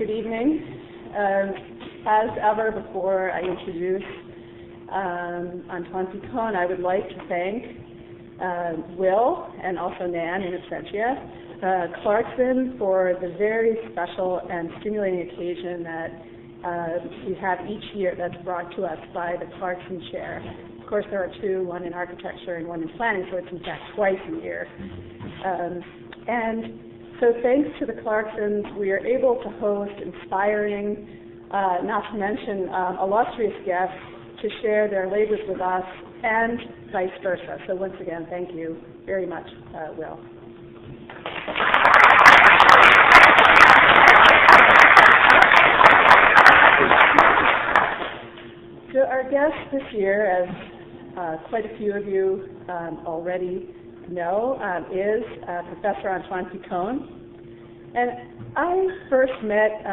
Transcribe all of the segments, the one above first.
Good evening. As ever, before I introduce Antoine Picon, I would like to thank Will and also Nan in absentia, Clarkson for the very special and stimulating occasion that we have each year that's brought to us by the Clarkson Chair. Of course, there are two, one in architecture and one in planning, so it's in fact twice a year. And so thanks to the Clarksons, we are able to host inspiring, not to mention illustrious guests to share their labors with us and vice versa. So once again, thank you very much, Will. So our guest this year, as quite a few of you already know, is Professor Antoine Picon. And I first met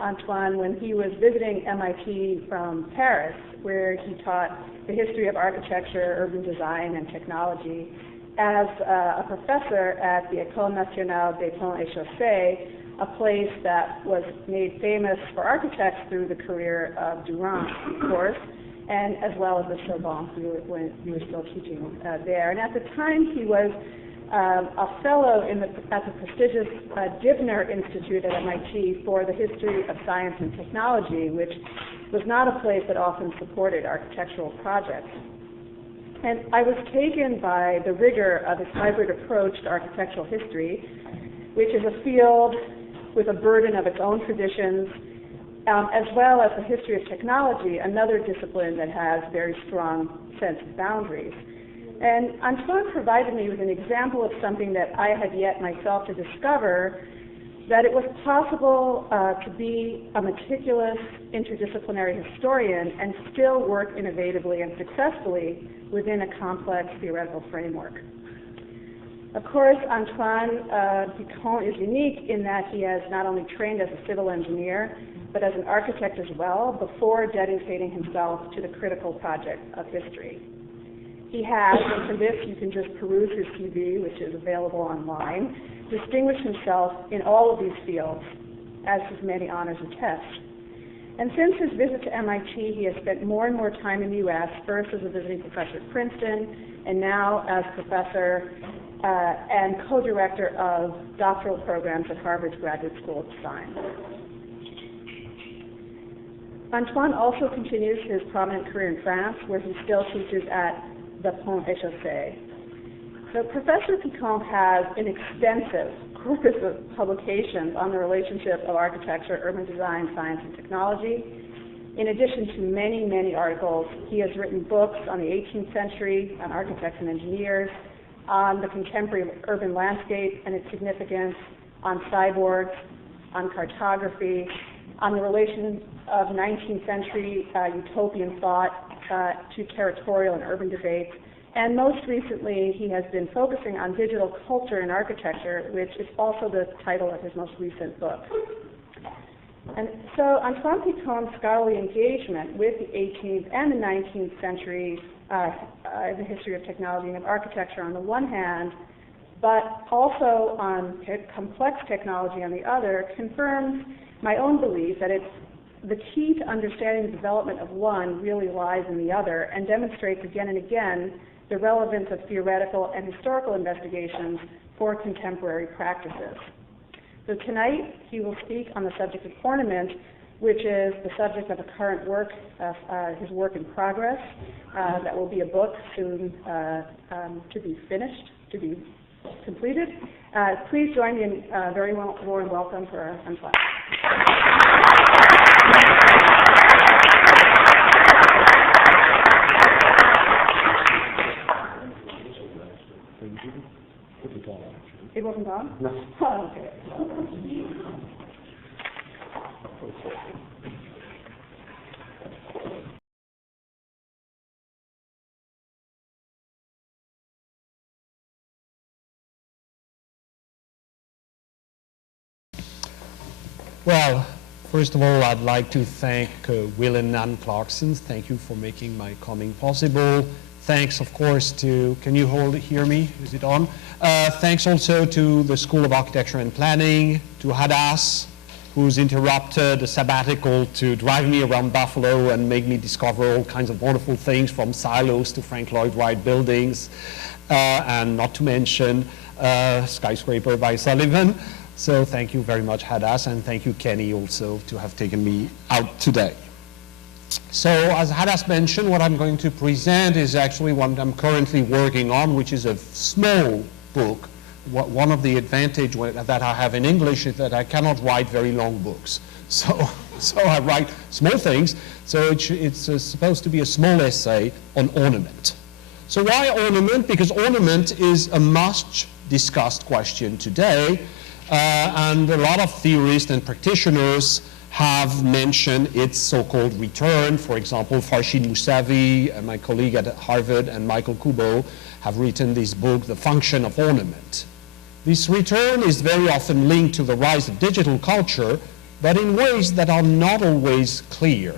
Antoine when he was visiting MIT from Paris, where he taught the history of architecture, urban design, and technology as a professor at the Ecole Nationale des Ponts et Chaussees, a place that was made famous for architects through the career of Durand, of course, and as well as the Sorbonne, when he was still teaching there. And at the time, he was a fellow at the prestigious Dibner Institute at MIT for the history of science and technology, which was not a place that often supported architectural projects. And I was taken by the rigor of his hybrid approach to architectural history, which is a field with a burden of its own traditions, as well as the history of technology, another discipline that has very strong sense of boundaries. And Antoine provided me with an example of something that I had yet myself to discover, that it was possible to be a meticulous interdisciplinary historian and still work innovatively and successfully within a complex theoretical framework. Of course, Antoine Picon is unique in that he has not only trained as a civil engineer, but as an architect as well, before dedicating himself to the critical project of history. He has, and for this you can just peruse his CV, which is available online, distinguished himself in all of these fields, as his many honors attest. And since his visit to MIT, he has spent more and more time in the U.S., first as a visiting professor at Princeton, and now as professor and co-director of doctoral programs at Harvard's Graduate School of Design. Antoine also continues his prominent career in France, where he still teaches at the Ponts et Chaussees. So Professor Picon has an extensive corpus of publications on the relationship of architecture, urban design, science, and technology. In addition to many, many articles, he has written books on the 18th century, on architects and engineers, on the contemporary urban landscape and its significance, on cyborgs, on cartography, on the relation of 19th century utopian thought to territorial and urban debates. And most recently, he has been focusing on digital culture and architecture, which is also the title of his most recent book. And so Antoine Picon's scholarly engagement with the 18th and the 19th century the history of technology and of architecture on the one hand, but also on complex technology on the other, confirms my own belief that it's the key to understanding the development of one really lies in the other, and demonstrates again and again the relevance of theoretical and historical investigations for contemporary practices. So tonight he will speak on the subject of ornament, which is the subject of a current work, his work in progress, that will be a book soon to be finished, to be completed. Please join me in a very warm welcome for Antoine. It wasn't on? No. Oh, okay. Well, first of all, I'd like to thank Will and Nan Clarkson. Thank you for making my coming possible. Thanks, of course, to, can you hear me? Is it on? Thanks also to the School of Architecture and Planning, to Hadas, who's interrupted a sabbatical to drive me around Buffalo and make me discover all kinds of wonderful things, from silos to Frank Lloyd Wright buildings, and not to mention Skyscraper by Sullivan. So thank you very much, Hadass, and thank you, Kenny, also, to have taken me out today. So as Hadass mentioned, what I'm going to present is actually what I'm currently working on, which is a small book. One of the advantages that I have in English is that I cannot write very long books. So I write small things. So it's supposed to be a small essay on ornament. So why ornament? Because ornament is a much discussed question today. And a lot of theorists and practitioners have mentioned its so-called return. For example, Farshid Mousavi, my colleague at Harvard, and Michael Kubo have written this book, The Function of Ornament. This return is very often linked to the rise of digital culture, but in ways that are not always clear.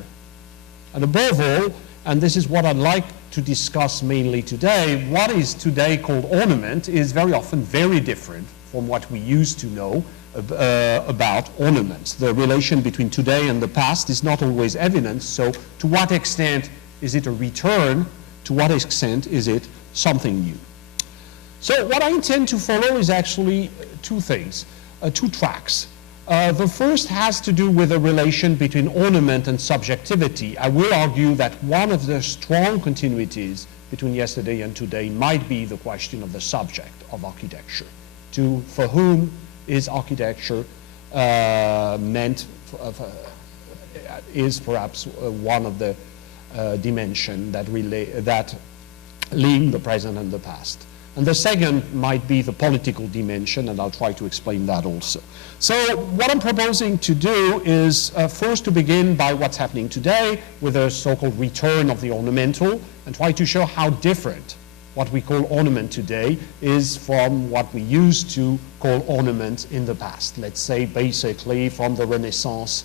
And above all, and this is what I'd like to discuss mainly today, what is today called ornament is very often very different from what we used to know about ornaments. The relation between today and the past is not always evident, so to what extent is it a return? To what extent is it something new? So what I intend to follow is actually two things, two tracks. The first has to do with the relation between ornament and subjectivity. I will argue that one of the strong continuities between yesterday and today might be the question of the subject of architecture. For whom is architecture meant, is perhaps one of the dimensions that link the present and the past. And the second might be the political dimension, and I'll try to explain that also. So what I'm proposing to do is first to begin by what's happening today with a so-called return of the ornamental, and try to show how different what we call ornament today is from what we used to call ornament in the past. Let's say basically from the Renaissance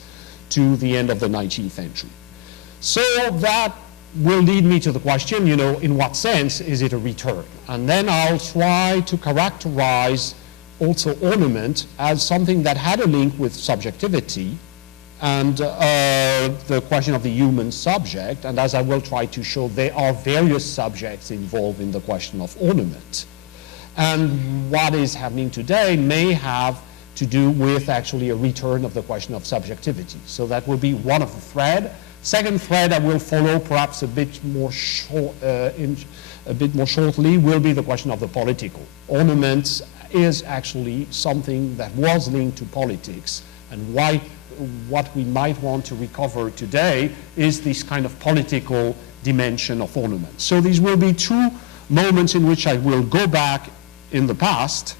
to the end of the 19th century. So that will lead me to the question, you know, in what sense is it a return? And then I'll try to characterize also ornament as something that had a link with subjectivity and the question of the human subject. And as I will try to show, there are various subjects involved in the question of ornament. And what is happening today may have to do with actually a return of the question of subjectivity. So that will be one of the threads. Second thread I will follow perhaps a bit more shortly will be the question of the political. Ornament is actually something that was linked to politics, and what we might want to recover today is this kind of political dimension of ornament. So these will be two moments in which I will go back in the past,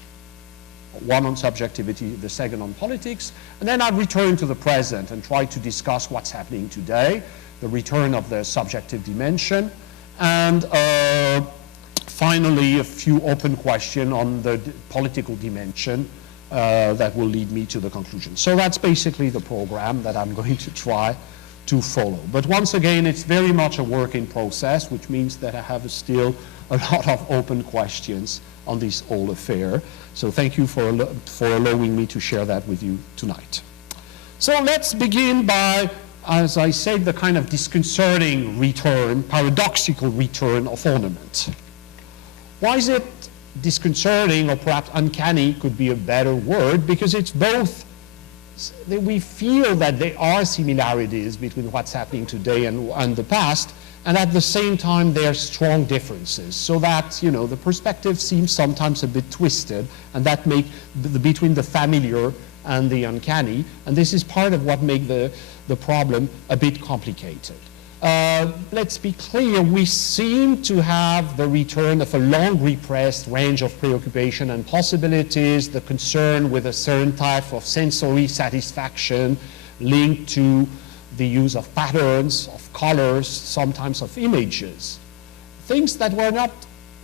one on subjectivity, the second on politics, and then I'll return to the present and try to discuss what's happening today, the return of the subjective dimension, and finally a few open questions on the political dimension that will lead me to the conclusion. So that's basically the program that I'm going to try to follow. But once again, it's very much a work in process, which means that I have still a lot of open questions on this whole affair. So thank you for allowing me to share that with you tonight. So let's begin by, as I said, the kind of disconcerting return, paradoxical return of ornament. Why is it disconcerting, or perhaps uncanny could be a better word? Because it's both, we feel that there are similarities between what's happening today and the past, and at the same time there are strong differences, so that, you know, the perspective seems sometimes a bit twisted, and that makes between the familiar and the uncanny, and this is part of what makes the problem a bit complicated. Let's be clear, we seem to have the return of a long repressed range of preoccupation and possibilities, the concern with a certain type of sensory satisfaction linked to the use of patterns, of colors, sometimes of images. Things that were not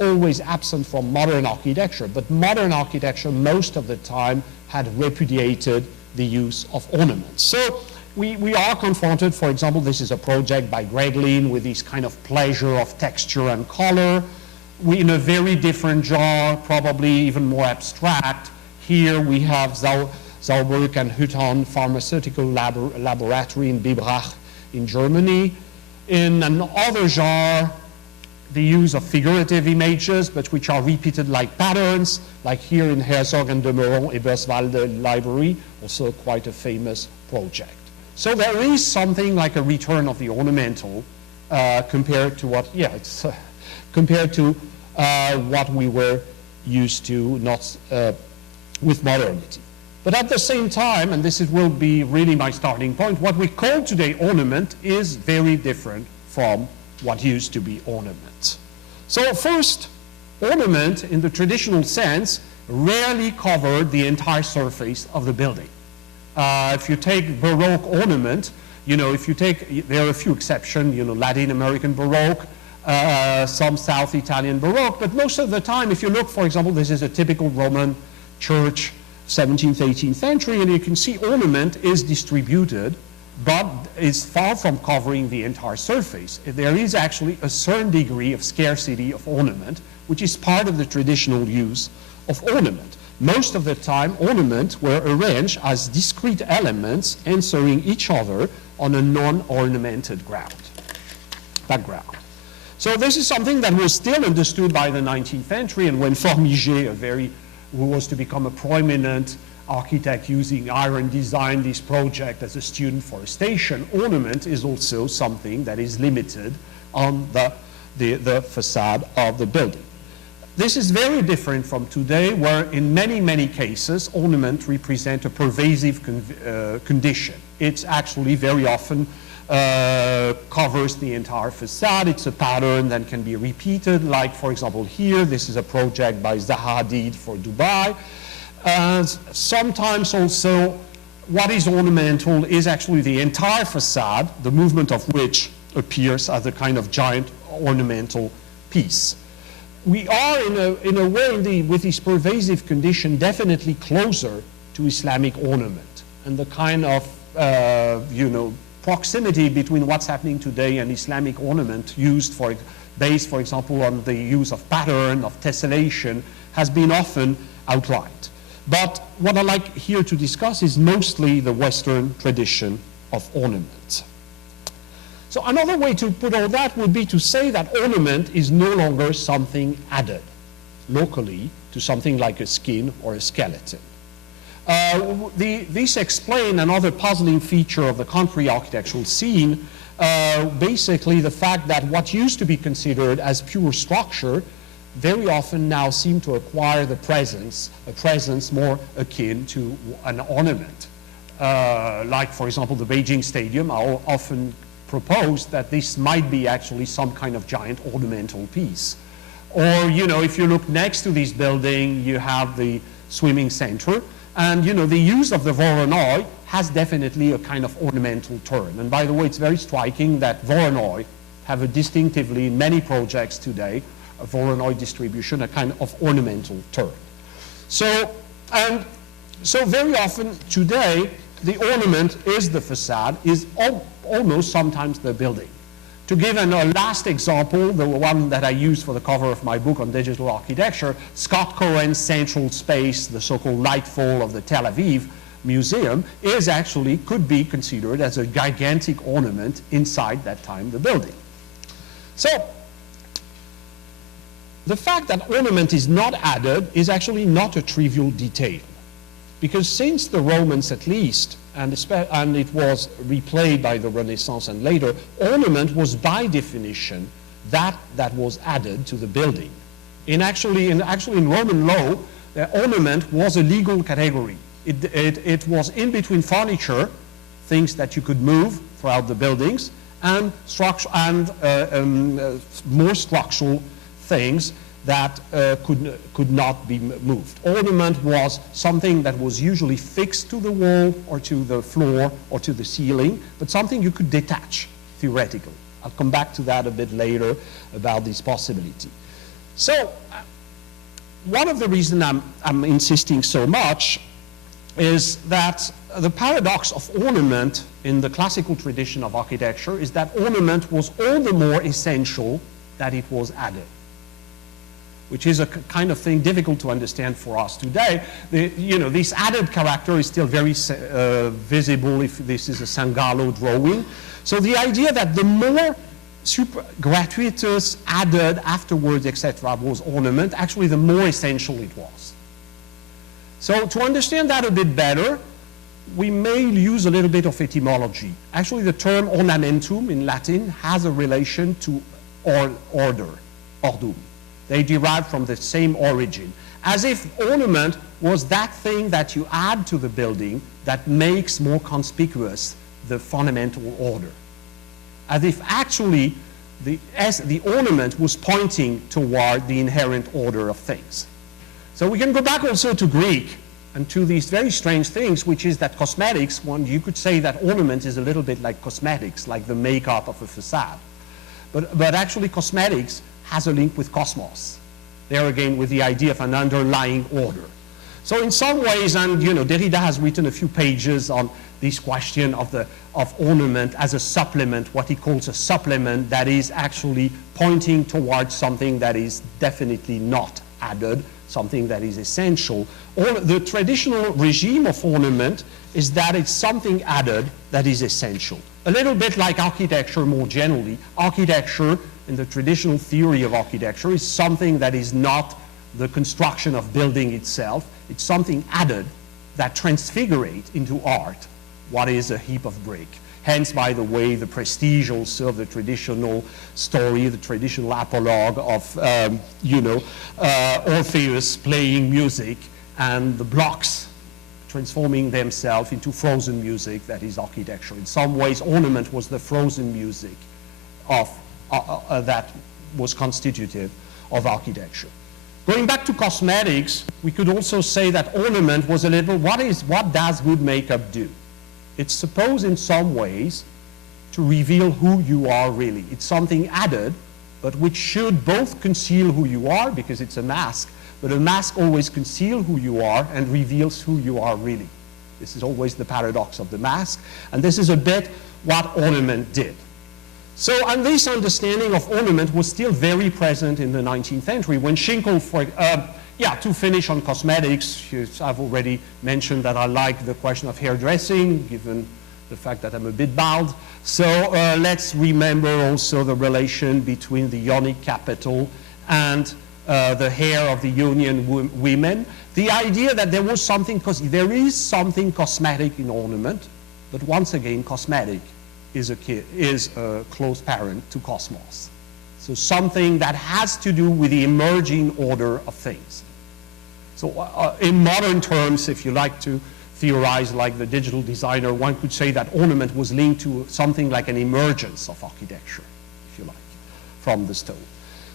always absent from modern architecture, but modern architecture most of the time had repudiated the use of ornaments. So we are confronted, for example, this is a project by Greg Lynn with this kind of pleasure of texture and color. In a very different genre, probably even more abstract, here we have Saarbrück and Hütton Pharmaceutical Laboratory in Bibrach in Germany. In another genre, the use of figurative images, but which are repeated like patterns, like here in Herzog and de Meuron Eberswalde Library, also quite a famous project. So there is something like a return of the ornamental compared to what, compared to what we were used to, not with modernity. But at the same time, and this will be really my starting point, what we call today ornament is very different from what used to be ornament. So first, ornament in the traditional sense rarely covered the entire surface of the building. If you take Baroque ornament, if you take, there are a few exceptions, Latin American Baroque, some South Italian Baroque, but most of the time, if you look, for example, this is a typical Roman church, 17th, 18th century, and you can see ornament is distributed, but is far from covering the entire surface. There is actually a certain degree of scarcity of ornament, which is part of the traditional use of ornament. Most of the time, ornaments were arranged as discrete elements answering each other on a non-ornamented background. So this is something that was still understood by the 19th century, and when Formigé, who was to become a prominent architect using iron, designed this project as a student for a station, ornament is also something that is limited on the facade of the building. This is very different from today, where in many, many cases, ornament represent a pervasive condition. It's actually very often covers the entire facade. It's a pattern that can be repeated, like, for example, here, this is a project by Zaha Hadid for Dubai. Sometimes also, what is ornamental is actually the entire facade, the movement of which appears as a kind of giant ornamental piece. We are, in a way, with this pervasive condition, definitely closer to Islamic ornament, and the kind of, proximity between what's happening today and Islamic ornament based, for example, on the use of pattern, of tessellation, has been often outlined. But what I like here to discuss is mostly the Western tradition of ornament. So another way to put all that would be to say that ornament is no longer something added locally to something like a skin or a skeleton. This explains another puzzling feature of the contemporary architectural scene, basically the fact that what used to be considered as pure structure very often now seem to acquire a presence more akin to an ornament. Like, for example, the Beijing Stadium, I often propose that this might be actually some kind of giant ornamental piece. Or, if you look next to this building, you have the swimming center. And, the use of the Voronoi has definitely a kind of ornamental turn. And by the way, it's very striking that Voronoi have a distinctively, in many projects today, a Voronoi distribution, a kind of ornamental turn. So very often today, the ornament is the facade, is almost sometimes the building. To give a last example, the one that I used for the cover of my book on digital architecture, Scott Cohen's central space, the so-called Lightfall of the Tel Aviv Museum, could be considered as a gigantic ornament inside that time the building. So the fact that ornament is not added is actually not a trivial detail, because since the Romans at least, and it was replayed by the Renaissance and later, ornament was by definition that was added to the building. Actually in Roman law, ornament was a legal category. It was in between furniture, things that you could move throughout the buildings, and more structural things that could not be moved. Ornament was something that was usually fixed to the wall or to the floor or to the ceiling, but something you could detach theoretically. I'll come back to that a bit later about this possibility. So one of the reasons I'm insisting so much is that the paradox of ornament in the classical tradition of architecture is that ornament was all the more essential that it was added. which is a kind of thing difficult to understand for us today. This added character is still very visible if this is a Sangallo drawing. So the idea that the more gratuitous, added afterwards, etc., was ornament, actually the more essential it was. So to understand that a bit better, we may use a little bit of etymology. Actually, the term ornamentum in Latin has a relation to order, ordum. They derive from the same origin. As if ornament was that thing that you add to the building that makes more conspicuous the fundamental order. As if actually the ornament was pointing toward the inherent order of things. So we can go back also to Greek and to these very strange things, which is that cosmetics, you could say that ornament is a little bit like cosmetics, like the makeup of a facade. But actually cosmetics has a link with cosmos. There again with the idea of an underlying order. So in some ways, and Derrida has written a few pages on this question of ornament as a supplement, what he calls a supplement that is actually pointing towards something that is definitely not added, something that is essential. The traditional regime of ornament is that it's something added that is essential. A little bit like architecture more generally. Architecture, in the traditional theory of architecture, is something that is not the construction of building itself. It's something added that transfigurates into art what is a heap of brick. Hence, by the way, the prestige also of the traditional story, the traditional apologue of, Orpheus playing music and the blocks transforming themselves into frozen music, that is architecture. In some ways, ornament was the frozen music that was constitutive of architecture. Going back to cosmetics, we could also say that ornament was a little, what does good makeup do? It's supposed in some ways to reveal who you are really. It's something added, but which should both conceal who you are, because it's a mask, but a mask always conceals who you are and reveals who you are really. This is always the paradox of the mask, and this is a bit what ornament did. So, and this understanding of ornament was still very present in the 19th century when Schinkel, to finish on cosmetics, I've already mentioned that I like the question of hairdressing, given the fact that I'm a bit bald. So let's remember also the relation between the Ionic capital and the hair of the Ionian women. The idea that there was something, there is something cosmetic in ornament, but once again, cosmetic is a close parent to cosmos. So something that has to do with the emerging order of things. So in modern terms, if you like to theorize like the digital designer, one could say that ornament was linked to something like an emergence of architecture, if you like, from the stone.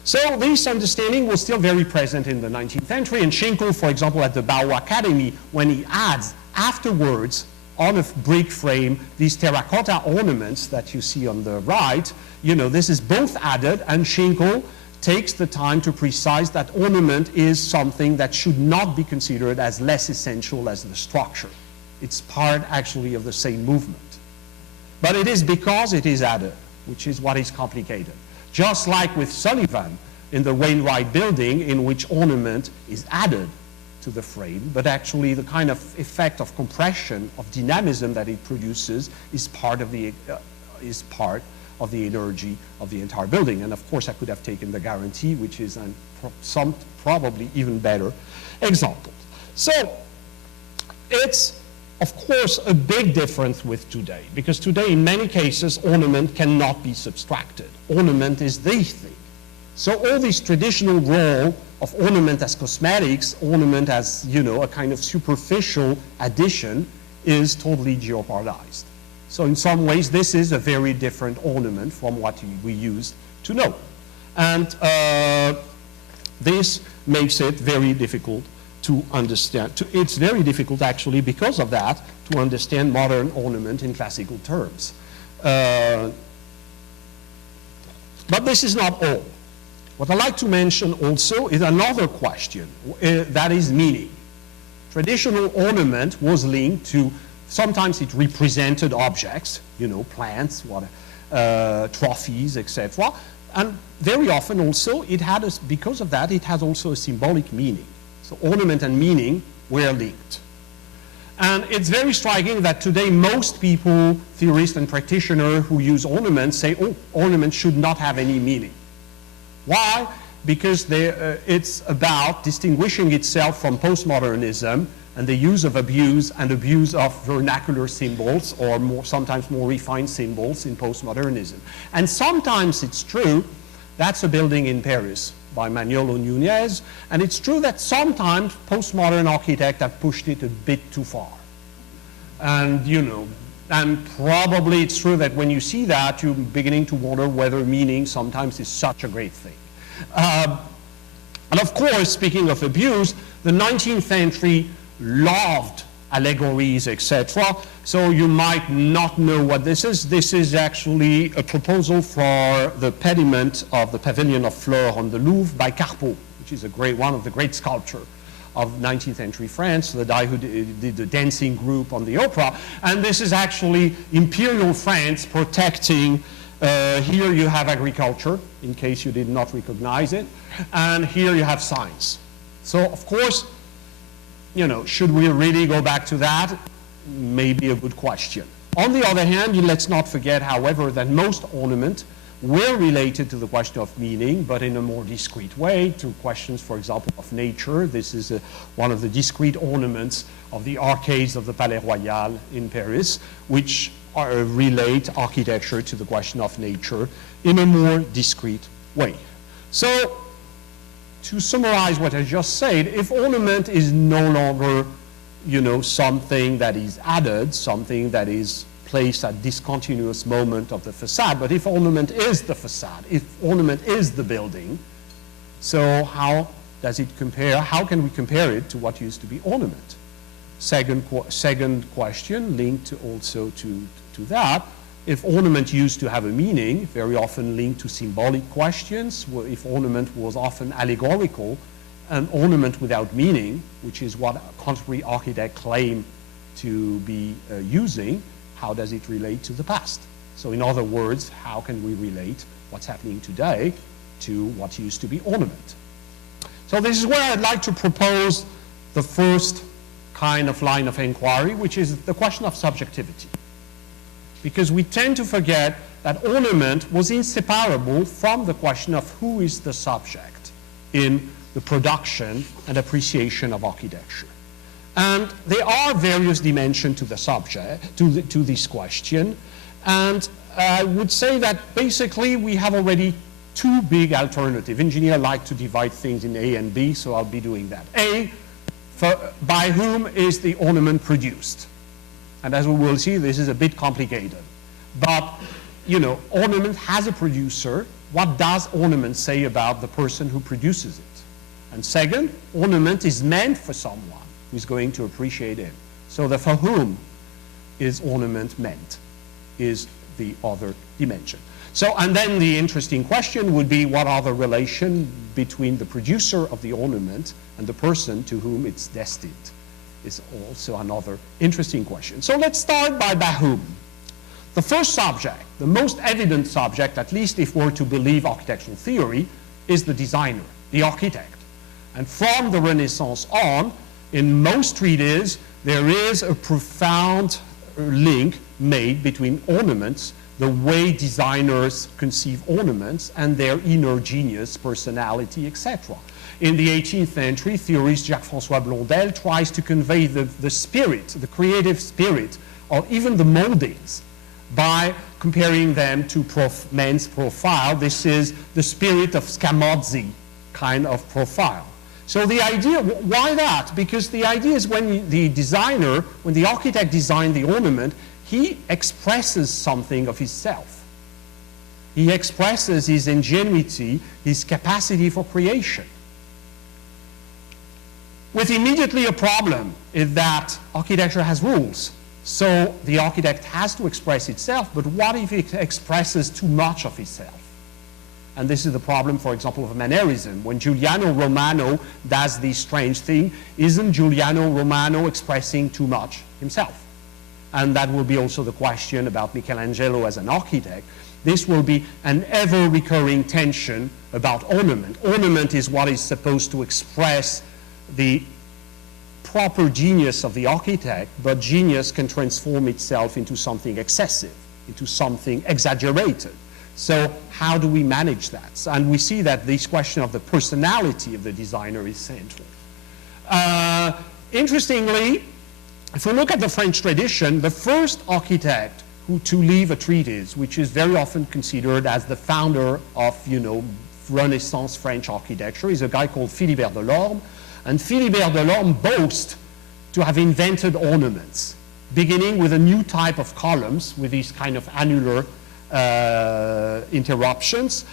So this understanding was still very present in the 19th century, and Schinkel, for example, at the Bauhaus Academy, when he adds afterwards on a brick frame these terracotta ornaments that you see on the right, this is both added, and Schinkel takes the time to precise that ornament is something that should not be considered as less essential as the structure. It's part actually of the same movement. But it is because it is added, which is what is complicated. Just like with Sullivan in the Wainwright building, in which ornament is added to the frame, but actually the kind of effect of compression, of dynamism that it produces is part of the energy of the entire building. And of course I could have taken the guarantee, which is some probably even better examples. So it's of course a big difference with today, because today in many cases ornament cannot be subtracted. Ornament is the thing. So all this traditional role of ornament as cosmetics, ornament as a kind of superficial addition, is totally jeopardized. So in some ways, this is a very different ornament from what we used to know. And this makes it very difficult to understand. It's very difficult, actually, because of that, to understand modern ornament in classical terms. But this is not all. What I'd like to mention also is another question, that is meaning. Traditional ornament was linked to, sometimes it represented objects, plants, trophies, etc. And very often also, because of that, it has also a symbolic meaning. So ornament and meaning were linked. And it's very striking that today most people, theorists and practitioners who use ornaments say, oh, ornament should not have any meaning. Why? Because it's about distinguishing itself from postmodernism and the use of abuse of vernacular symbols, or sometimes more refined symbols in postmodernism. And sometimes it's true, that's a building in Paris by Maniolo Nunez, and it's true that sometimes postmodern architects have pushed it a bit too far. And, you know, and probably it's true that when you see that, you're beginning to wonder whether meaning sometimes is such a great thing. And of course, speaking of abuse, the 19th century loved allegories, etc. So you might not know what this is. This is actually a proposal for the pediment of the Pavilion of Fleurs on the Louvre by Carpeaux, which is one of the great sculptors of 19th century France, the guy who did the dancing group on the opera. And this is actually imperial France protecting. Here you have agriculture, in case you did not recognize it, and here you have science. So, of course, you know, should we really go back to that? Maybe a good question. On the other hand, let's not forget, however, that most ornaments were related to the question of meaning, but in a more discrete way, to questions, for example, of nature. This is one of the discrete ornaments of the arcades of the Palais Royal in Paris, which relate architecture to the question of nature in a more discrete way. So, to summarize what I just said, if ornament is no longer, you know, something that is added, something that is placed at discontinuous moment of the facade, but if ornament is the facade, if ornament is the building, so how does it compare? How can we compare it to what used to be ornament? Second question linked also to that, if ornament used to have a meaning, very often linked to symbolic questions, if ornament was often allegorical, an ornament without meaning, which is what contemporary architects claim to be using, how does it relate to the past? So in other words, how can we relate what's happening today to what used to be ornament? So this is where I'd like to propose the first kind of line of inquiry, which is the question of subjectivity. Because we tend to forget that ornament was inseparable from the question of who is the subject in the production and appreciation of architecture. And there are various dimensions to the subject, to this question, and I would say that basically we have already two big alternatives. Engineers like to divide things in A and B, so I'll be doing that. A, by whom is the ornament produced? And as we will see, this is a bit complicated. But, you know, ornament has a producer. What does ornament say about the person who produces it? And second, ornament is meant for someone who's going to appreciate it. So the for whom is ornament meant is the other dimension. So, and then the interesting question would be, what are the relation between the producer of the ornament and the person to whom it's destined? Is also another interesting question. So let's start by whom. The first subject, the most evident subject, at least if we're to believe architectural theory, is the designer, the architect. And from the Renaissance on, in most treatises, there is a profound link made between ornaments, the way designers conceive ornaments, and their inner genius, personality, etc. In the 18th century, theorist Jacques-François Blondel tries to convey the spirit, the creative spirit of even the moldings by comparing them to men's profile. This is the spirit of Scamozzi kind of profile. So the idea, why that? Because the idea is when the designer, when the architect designed the ornament, he expresses something of himself. He expresses his ingenuity, his capacity for creation. With immediately a problem is that architecture has rules. So the architect has to express itself, but what if it expresses too much of itself? And this is the problem, for example, of Mannerism. When Giuliano Romano does this strange thing, isn't Giuliano Romano expressing too much himself? And that will be also the question about Michelangelo as an architect. this will be an ever-recurring tension about ornament. Ornament is what is supposed to express the proper genius of the architect, but genius can transform itself into something excessive, into something exaggerated. So how do we manage that? And we see that this question of the personality of the designer is central. Interestingly, if we look at the French tradition, the first architect to leave a treatise, which is very often considered as the founder of, Renaissance French architecture, is a guy called Philibert Delorme. And Philibert Delorme boasts to have invented ornaments, beginning with a new type of columns with these kind of annular interruptions,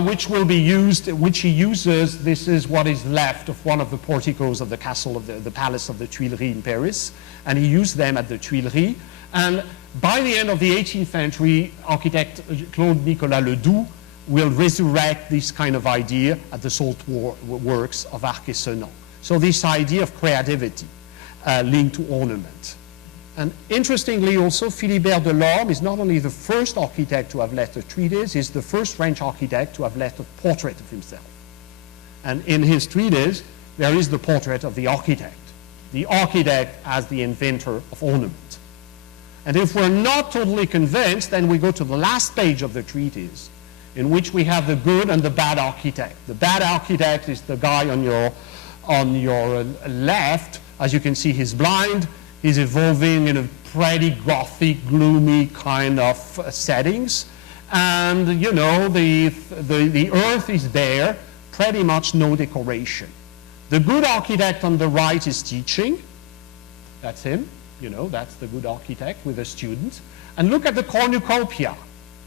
which will be used, which he uses. This is what is left of one of the porticos of the castle of the palace of the Tuileries in Paris, and he used them at the Tuileries. And by the end of the 18th century, architect Claude Nicolas Ledoux will resurrect this kind of idea at the salt works of Arc-et-Senans. So this idea of creativity linked to ornament. And interestingly also, Philibert Delorme is not only the first architect to have left a treatise, he's the first French architect to have left a portrait of himself. And in his treatise, there is the portrait of the architect as the inventor of ornament. And if we're not totally convinced, then we go to the last page of the treatise, in which we have the good and the bad architect. The bad architect is the guy on your left. As you can see, he's blind. He's evolving in a pretty gothic, gloomy kind of settings. And, the earth is there, pretty much no decoration. The good architect on the right is teaching. That's him. That's the good architect with a student. And look at the cornucopia,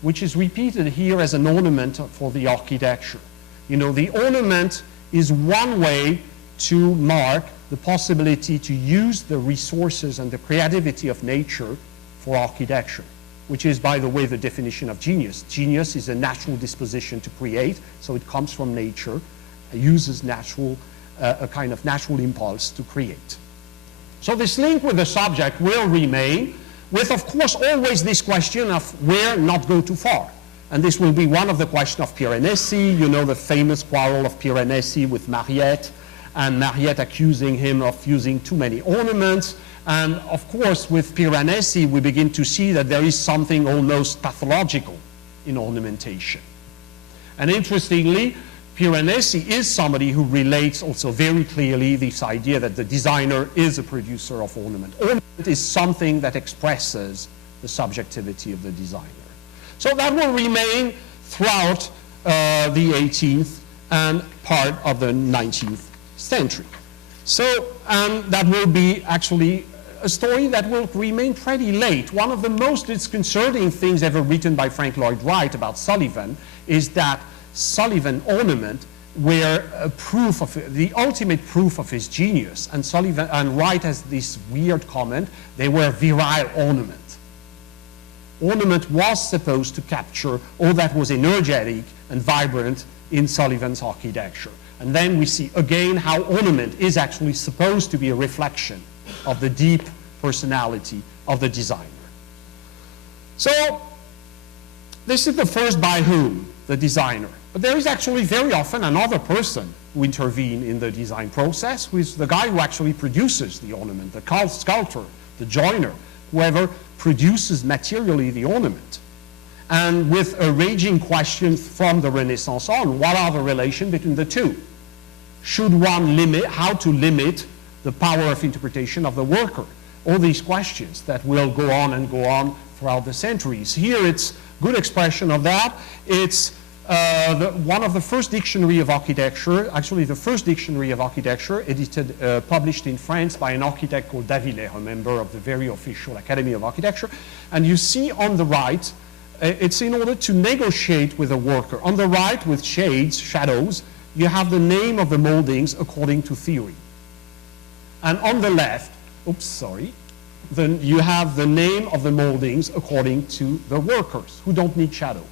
which is repeated here as an ornament for the architecture. The ornament is one way to mark the possibility to use the resources and the creativity of nature for architecture, which is, by the way, the definition of genius. Genius is a natural disposition to create, so it comes from nature, uses a kind of natural impulse to create. So this link with the subject will remain, with, of course, always this question of where not go too far. And this will be one of the questions of Piranesi, the famous quarrel of Piranesi with Mariette, and Mariette accusing him of using too many ornaments. And of course, with Piranesi, we begin to see that there is something almost pathological in ornamentation. And interestingly, Piranesi is somebody who relates also very clearly this idea that the designer is a producer of ornament. Ornament is something that expresses the subjectivity of the designer. So that will remain throughout the 18th and part of the 19th century. So that will be actually a story that will remain pretty late. One of the most disconcerting things ever written by Frank Lloyd Wright about Sullivan is that Sullivan ornament were a proof of the ultimate proof of his genius, and Wright has this weird comment: they were virile ornament. Ornament was supposed to capture all that was energetic and vibrant in Sullivan's architecture. And then we see again how ornament is actually supposed to be a reflection of the deep personality of the designer. So this is the first by whom, the designer. But there is actually very often another person who intervenes in the design process, who is the guy who actually produces the ornament, the sculptor, the joiner, whoever produces materially the ornament. And with a raging question from the Renaissance on, what are the relations between the two? Should one limit, how to limit the power of interpretation of the worker? All these questions that will go on and go on throughout the centuries. Here it's good expression of that. It's one of the first dictionary of architecture, actually the first dictionary of architecture edited, published in France by an architect called Davillet, a member of the very official Academy of Architecture. And you see on the right, it's in order to negotiate with a worker. On the right, with shades, shadows, you have the name of the moldings according to theory. And on the left, then you have the name of the moldings according to the workers who don't need shadow.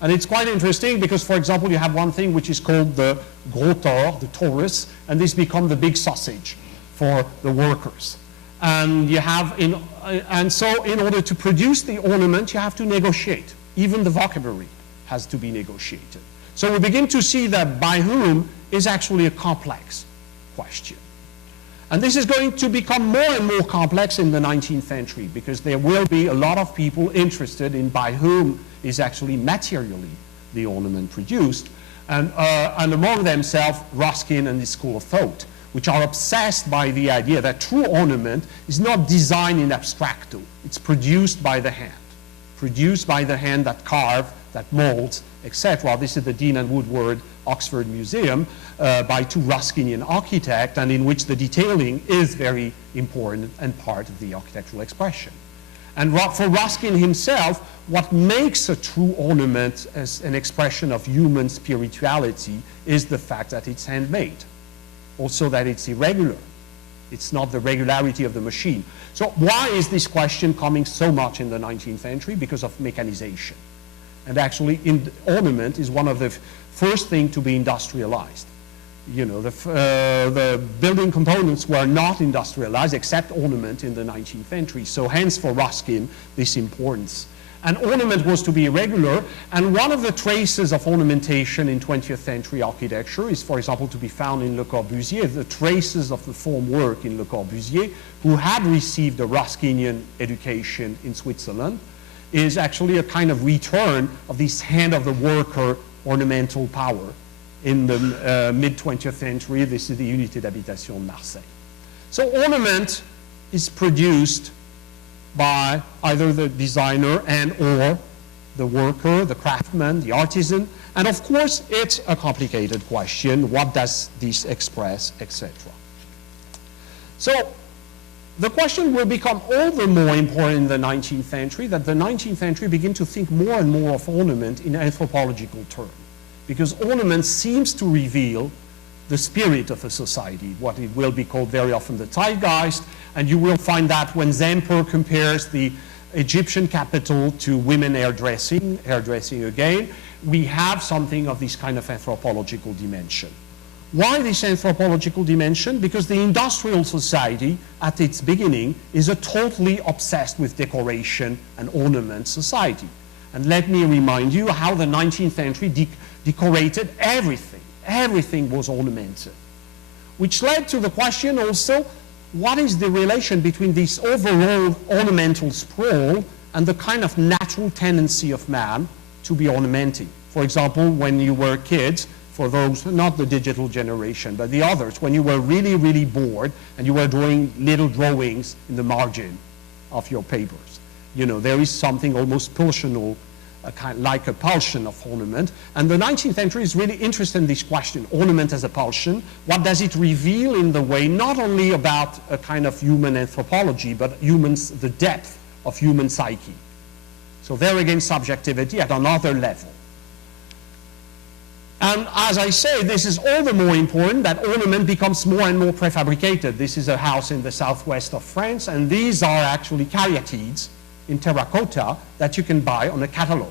And it's quite interesting because, for example, you have one thing which is called the gros tort, the Taurus, and this becomes the big sausage for the workers. And you have, and so in order to produce the ornament, you have to negotiate. Even the vocabulary has to be negotiated. So we begin to see that by whom is actually a complex question. And this is going to become more and more complex in the 19th century because there will be a lot of people interested in by whom is actually materially the ornament produced, and among themselves Ruskin and his school of thought, which are obsessed by the idea that true ornament is not designed in abstracto, it's produced by the hand that carves, that molds, etc. This is the Dean and Woodward Oxford Museum by two Ruskinian architects, and in which the detailing is very important and part of the architectural expression. And for Ruskin himself, what makes a true ornament as an expression of human spirituality is the fact that it's handmade. Also that it's irregular. It's not the regularity of the machine. So why is this question coming so much in the 19th century? Because of mechanization. And actually, ornament is one of the first things to be industrialized. You know, the building components were not industrialized except ornament in the 19th century. So hence for Ruskin, this importance. And ornament was to be irregular, and one of the traces of ornamentation in 20th century architecture is, for example, to be found in Le Corbusier, the traces of the form work in Le Corbusier, who had received a Ruskinian education in Switzerland, is actually a kind of return of this hand of the worker ornamental power in the mid-20th century. This is the Unité d'Habitation of Marseille. So ornament is produced by either the designer and or the worker, the craftsman, the artisan, and of course it's a complicated question. What does this express, etc. So the question will become all the more important in the 19th century, that the 19th century begin to think more and more of ornament in anthropological terms, because ornament seems to reveal the spirit of a society, what it will be called very often the zeitgeist, and you will find that when Zemper compares the Egyptian capital to women hairdressing again, we have something of this kind of anthropological dimension. Why this anthropological dimension? Because the industrial society at its beginning is a totally obsessed with decoration and ornament society. And let me remind you how the 19th century decorated everything. Everything was ornamented, which led to the question also, what is the relation between this overall ornamental sprawl and the kind of natural tendency of man to be ornamenting? For example, when you were kids, for those, not the digital generation, but the others, when you were really, really bored and you were drawing little drawings in the margin of your papers. You know, there is something almost pulsional, like a pulsion of ornament. And the 19th century is really interested in this question, ornament as a pulsion. What does it reveal in the way, not only about a kind of human anthropology, but the depth of human psyche. So there again, subjectivity at another level. And as I say, this is all the more important that ornament becomes more and more prefabricated. This is a house in the southwest of France, and these are actually caryatides in terracotta that you can buy on a catalogue.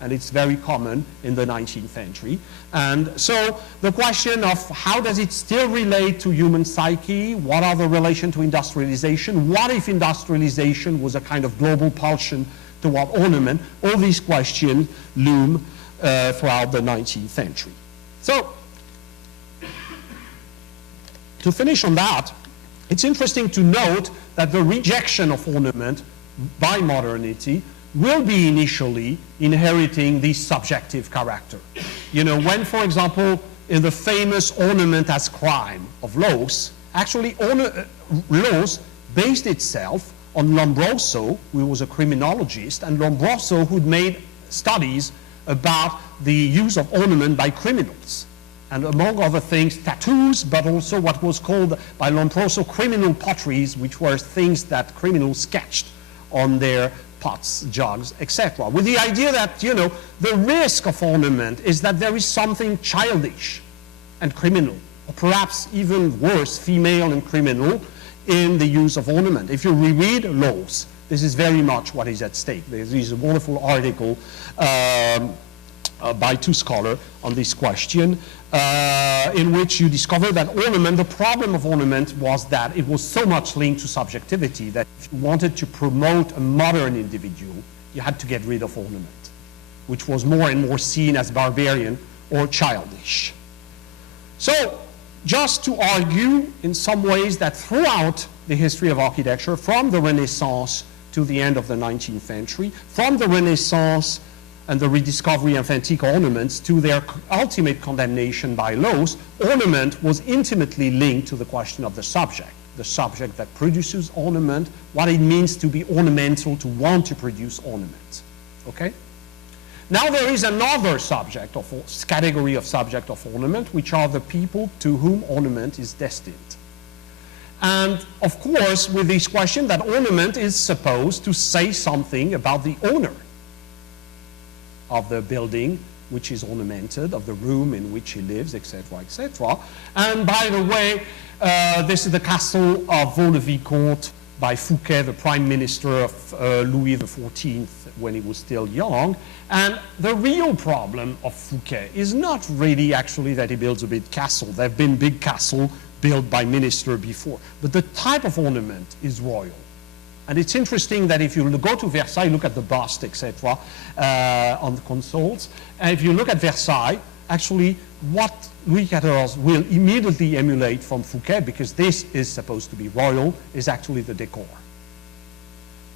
And it's very common in the 19th century. And so the question of how does it still relate to human psyche? What are the relation to industrialization? What if industrialization was a kind of global pulsion toward ornament? All these questions loom throughout the 19th century. So to finish on that, it's interesting to note that the rejection of ornament by modernity will be initially inheriting this subjective character. You know, when, for example, in the famous Ornament as Crime of Loos, actually Loos based itself on Lombroso, who was a criminologist, and Lombroso who'd made studies about the use of ornament by criminals. And among other things, tattoos, but also what was called by Lombroso criminal potteries, which were things that criminals sketched on their pots, jugs, etc. With the idea that, you know, the risk of ornament is that there is something childish and criminal, or perhaps even worse, female and criminal, in the use of ornament. If you reread Loos, this is very much what is at stake. There is a wonderful article by two scholars on this question, in which you discover that ornament, the problem of ornament was that it was so much linked to subjectivity that if you wanted to promote a modern individual, you had to get rid of ornament. which was more and more seen as barbarian or childish. So, just to argue in some ways that throughout the history of architecture, from the Renaissance to the end of the 19th century, from the Renaissance and the rediscovery of antique ornaments to their ultimate condemnation by laws, ornament was intimately linked to the question of the subject that produces ornament, what it means to be ornamental, to want to produce ornament. Okay? Now there is another category of subject of ornament, which are the people to whom ornament is destined. And of course, with this question that ornament is supposed to say something about the owner of the building which is ornamented, of the room in which he lives, etc., etc. And by the way, this is the castle of Vaux-le-Vicomte by Fouquet, the prime minister of Louis XIV when he was still young. And the real problem of Fouquet is not really actually that he builds a big castle. There have been big castles built by ministers before. But the type of ornament is royal. And it's interesting that if you go to Versailles, look at the bust, etc., on the consoles, and if you look at Versailles, actually what Louis XIV will immediately emulate from Fouquet, because this is supposed to be royal, is actually the decor.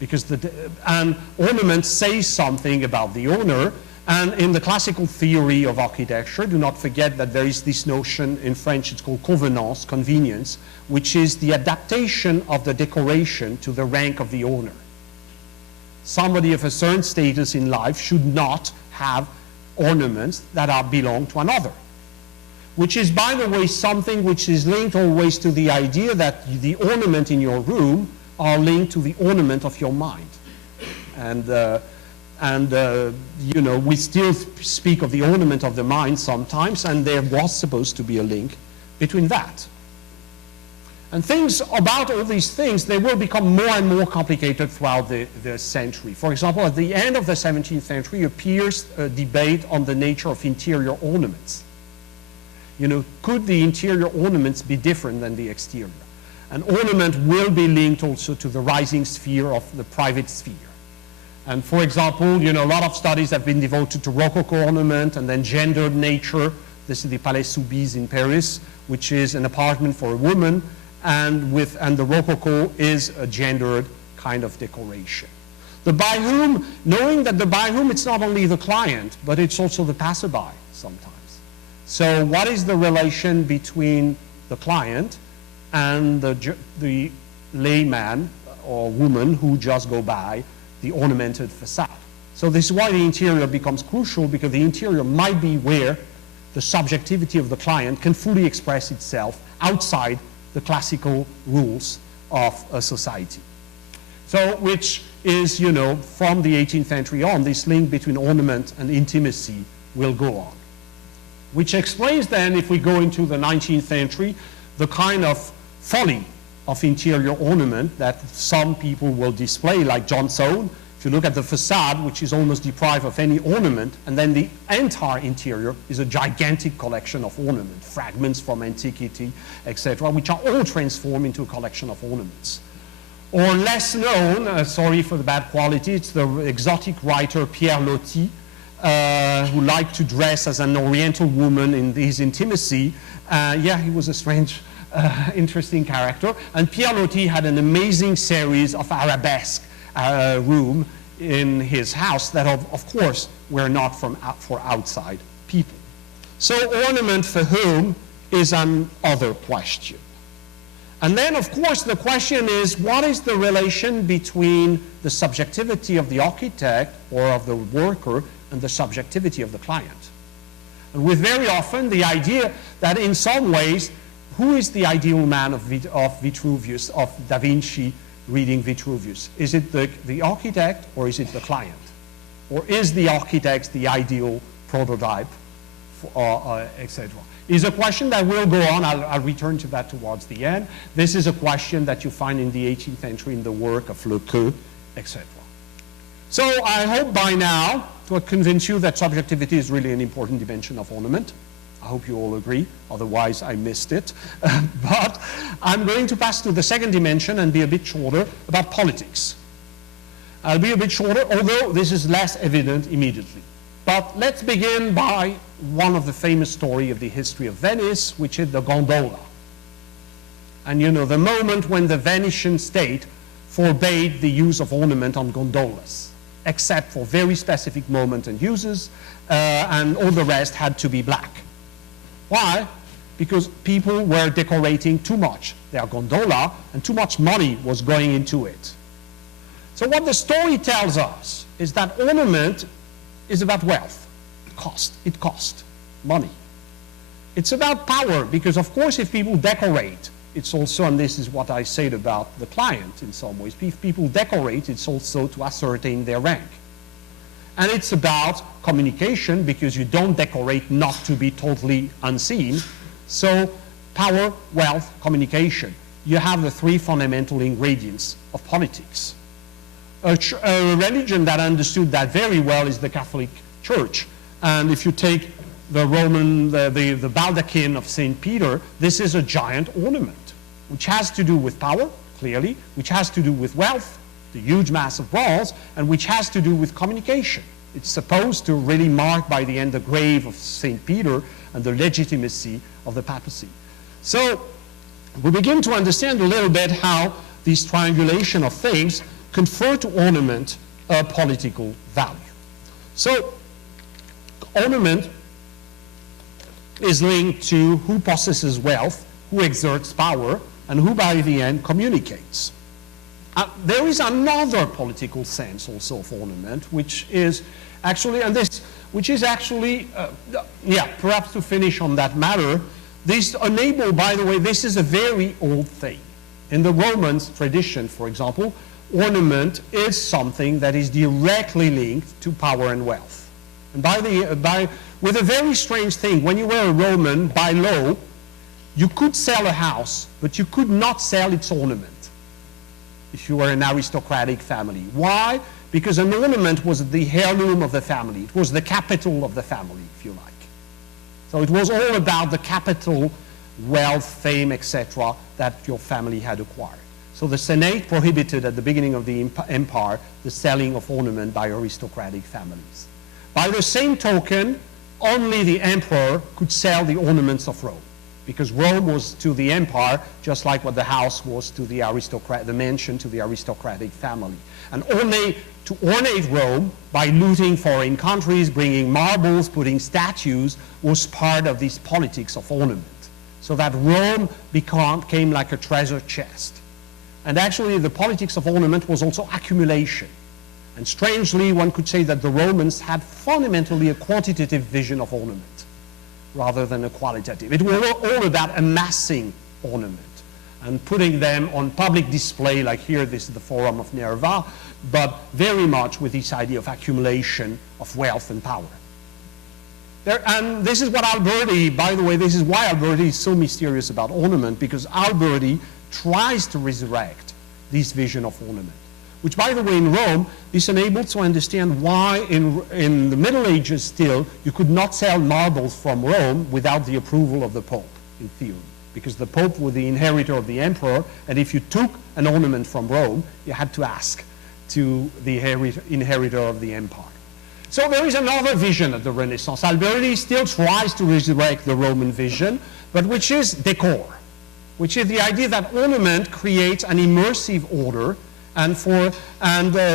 Because and ornament says something about the owner, and in the classical theory of architecture, do not forget that there is this notion in French, it's called convenance, convenience, which is the adaptation of the decoration to the rank of the owner. Somebody of a certain status in life should not have ornaments that belong to another. Which is, by the way, something which is linked always to the idea that the ornament in your room are linked to the ornament of your mind. And you know, we still speak of the ornament of the mind sometimes, and there was supposed to be a link between that. And things about all these things, they will become more and more complicated throughout the century. For example, at the end of the 17th century appears a debate on the nature of interior ornaments. You know, could the interior ornaments be different than the exterior? And ornament will be linked also to the rising sphere of the private sphere. And for example, you know, a lot of studies have been devoted to Rococo ornament and then gendered nature. This is the Palais Soubise in Paris, which is an apartment for a woman, and the Rococo is a gendered kind of decoration. The by whom, knowing that the by whom, it's not only the client, but it's also the passerby sometimes. So what is the relation between the client and the layman or woman who just go by the ornamented facade? So this is why the interior becomes crucial, because the interior might be where the subjectivity of the client can fully express itself outside the classical rules of a society. So which is, you know, from the 18th century on, this link between ornament and intimacy will go on. Which explains then, if we go into the 19th century, the kind of folly of interior ornament that some people will display, like John Soane. If you look at the facade, which is almost deprived of any ornament, and then the entire interior is a gigantic collection of ornament, fragments from antiquity, etc., which are all transformed into a collection of ornaments. Or less known, sorry for the bad quality, it's the exotic writer Pierre Loti, who liked to dress as an Oriental woman in his intimacy. Yeah, he was a strange, interesting character. And Pierre Loti had an amazing series of arabesque room in his house that, of course, were not for outside people. So ornament for whom is another question. And then, of course, the question is, what is the relation between the subjectivity of the architect or of the worker and the subjectivity of the client? And with very often the idea that in some ways, who is the ideal man of Vitruvius, of Da Vinci reading Vitruvius? Is it the architect or is it the client? Or is the architect the ideal prototype, etc.? Is a question that will go on. I'll return to that towards the end. This is a question that you find in the 18th century in the work of Le Queux, etc. So I hope by now to convince you that subjectivity is really an important dimension of ornament. I hope you all agree, otherwise I missed it. But I'm going to pass to the second dimension and be a bit shorter about politics. I'll be a bit shorter, although this is less evident immediately. But let's begin by one of the famous stories of the history of Venice, which is the gondola. And you know, the moment when the Venetian state forbade the use of ornament on gondolas, except for very specific moments and uses, and all the rest had to be black. Why? Because people were decorating too much their gondola, and too much money was going into it. So what the story tells us is that ornament is about wealth. It costs money. It's about power, because of course if people decorate, it's also, and this is what I said about the client in some ways, if people decorate, it's also to ascertain their rank. And it's about communication, because you don't decorate not to be totally unseen. So power, wealth, communication. You have the three fundamental ingredients of politics. A religion that understood that very well is the Catholic Church. And if you take the Roman, the baldachin of St. Peter, this is a giant ornament, which has to do with power, clearly, which has to do with wealth, the huge mass of bronze, and which has to do with communication. It's supposed to really mark by the end the grave of St. Peter and the legitimacy of the papacy. So we begin to understand a little bit how this triangulation of things confer to ornament a political value. So ornament is linked to who possesses wealth, who exerts power, and who by the end communicates. There is another political sense also of ornament, which is actually, and this, which is actually, perhaps to finish on that matter, this enable, by the way, this is a very old thing. In the Roman tradition, for example, ornament is something that is directly linked to power and wealth. And with a very strange thing, when you were a Roman, by law, you could sell a house, but you could not sell its ornament if you were an aristocratic family. Why? Because an ornament was the heirloom of the family. It was the capital of the family, if you like. So it was all about the capital, wealth, fame, etc., that your family had acquired. So the Senate prohibited at the beginning of the empire the selling of ornament by aristocratic families. By the same token, only the emperor could sell the ornaments of Rome, because Rome was to the empire just like what the house was to the aristocrat, the mansion to the aristocratic family. And only to ornate Rome by looting foreign countries, bringing marbles, putting statues, was part of this politics of ornament. So that Rome became like a treasure chest. And actually the politics of ornament was also accumulation. And strangely, one could say that the Romans had fundamentally a quantitative vision of ornament rather than a qualitative. It was all about amassing ornament and putting them on public display, like here, this is the Forum of Nerva, but very much with this idea of accumulation of wealth and power. And this is what Alberti, by the way, this is why Alberti is so mysterious about ornament, because Alberti tries to resurrect this vision of ornament, which, by the way, in Rome, this enabled to understand why in the Middle Ages still, you could not sell marbles from Rome without the approval of the Pope, in theory, because the Pope was the inheritor of the emperor, and if you took an ornament from Rome, you had to ask to the inheritor of the empire. So there is another vision at the Renaissance. Alberti still tries to resurrect the Roman vision, but which is decor, which is the idea that ornament creates an immersive order. And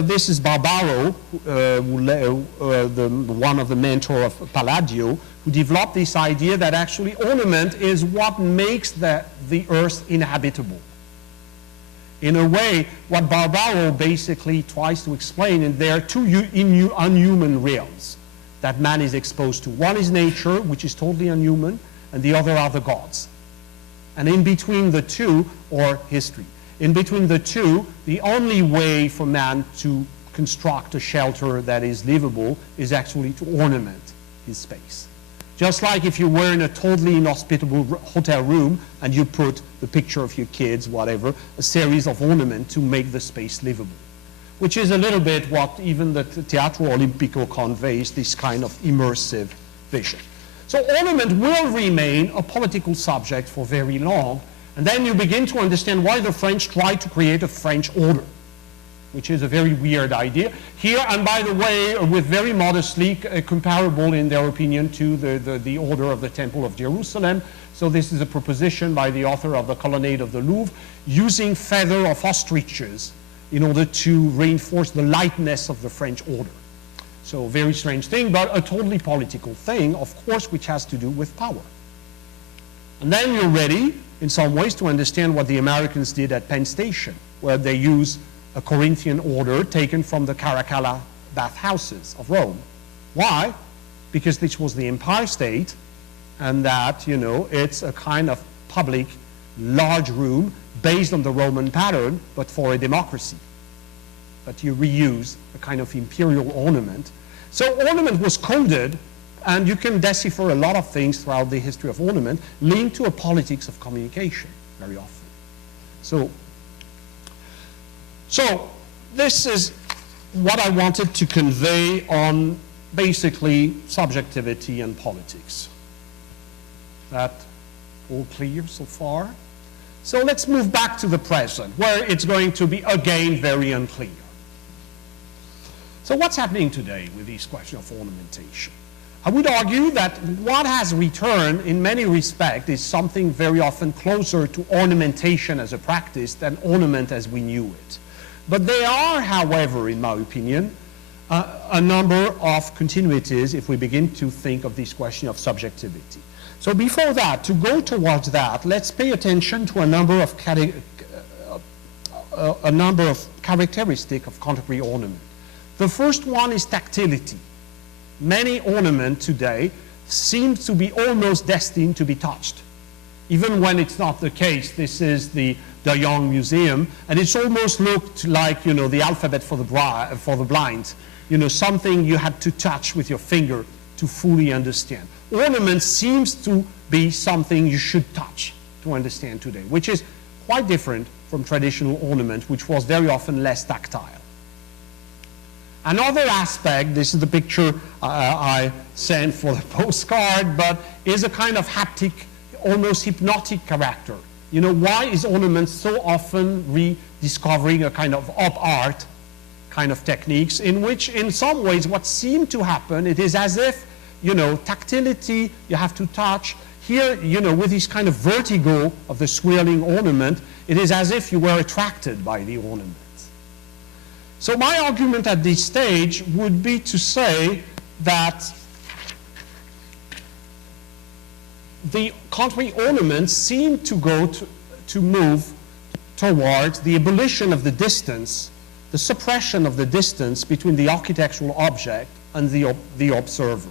this is Barbaro, one of the mentors of Palladio, who developed this idea that actually ornament is what makes the earth inhabitable. In a way, what Barbaro basically tries to explain, and there are two unhuman realms that man is exposed to. One is nature, which is totally unhuman, and the other are the gods. And in between the two, or history. In between the two, the only way for man to construct a shelter that is livable is actually to ornament his space. Just like if you were in a totally inhospitable hotel room and you put the picture of your kids, whatever, a series of ornaments to make the space livable, which is a little bit what even the Teatro Olimpico conveys, this kind of immersive vision. So ornament will remain a political subject for very long. And then you begin to understand why the French tried to create a French order. which is a very weird idea. Here, and by the way, with very modestly comparable in their opinion to the order of the Temple of Jerusalem. So this is a proposition by the author of the Colonnade of the Louvre, using feather of ostriches in order to reinforce the lightness of the French order. So a very strange thing, but a totally political thing, of course, which has to do with power. And then you're ready, in some ways, to understand what the Americans did at Penn Station, where they use a Corinthian order taken from the Caracalla bathhouses of Rome. Why? Because this was the Empire State, and that, you know, it's a kind of public, large room based on the Roman pattern, but for a democracy. But you reuse a kind of imperial ornament. So ornament was coded, and you can decipher a lot of things throughout the history of ornament, linked to a politics of communication, very often. So this is what I wanted to convey on basically subjectivity and politics. That all clear so far? So let's move back to the present, where it's going to be, again, very unclear. So what's happening today with this question of ornamentation? I would argue that what has returned in many respects is something very often closer to ornamentation as a practice than ornament as we knew it. But there are, however, in my opinion, a number of continuities if we begin to think of this question of subjectivity. So before that, to go towards that, let's pay attention to a number of characteristics of contemporary ornament. The first one is tactility. Many ornament today seem to be almost destined to be touched. Even when it's not the case, this is the De Young Museum, and it's almost looked like, you know, the alphabet for the blind. You know, something you had to touch with your finger to fully understand. Ornament seems to be something you should touch to understand today, which is quite different from traditional ornament, which was very often less tactile. Another aspect, this is the picture I sent for the postcard, but is a kind of haptic, almost hypnotic character. You know, why is ornament so often rediscovering a kind of op art kind of techniques in which, in some ways, what seemed to happen, it is as if, you know, tactility, you have to touch. Here, you know, with this kind of vertigo of the swirling ornament, it is as if you were attracted by the ornament. So my argument at this stage would be to say that the contemporary ornaments seem to go to move towards the abolition of the distance, the suppression of the distance between the architectural object and the observer.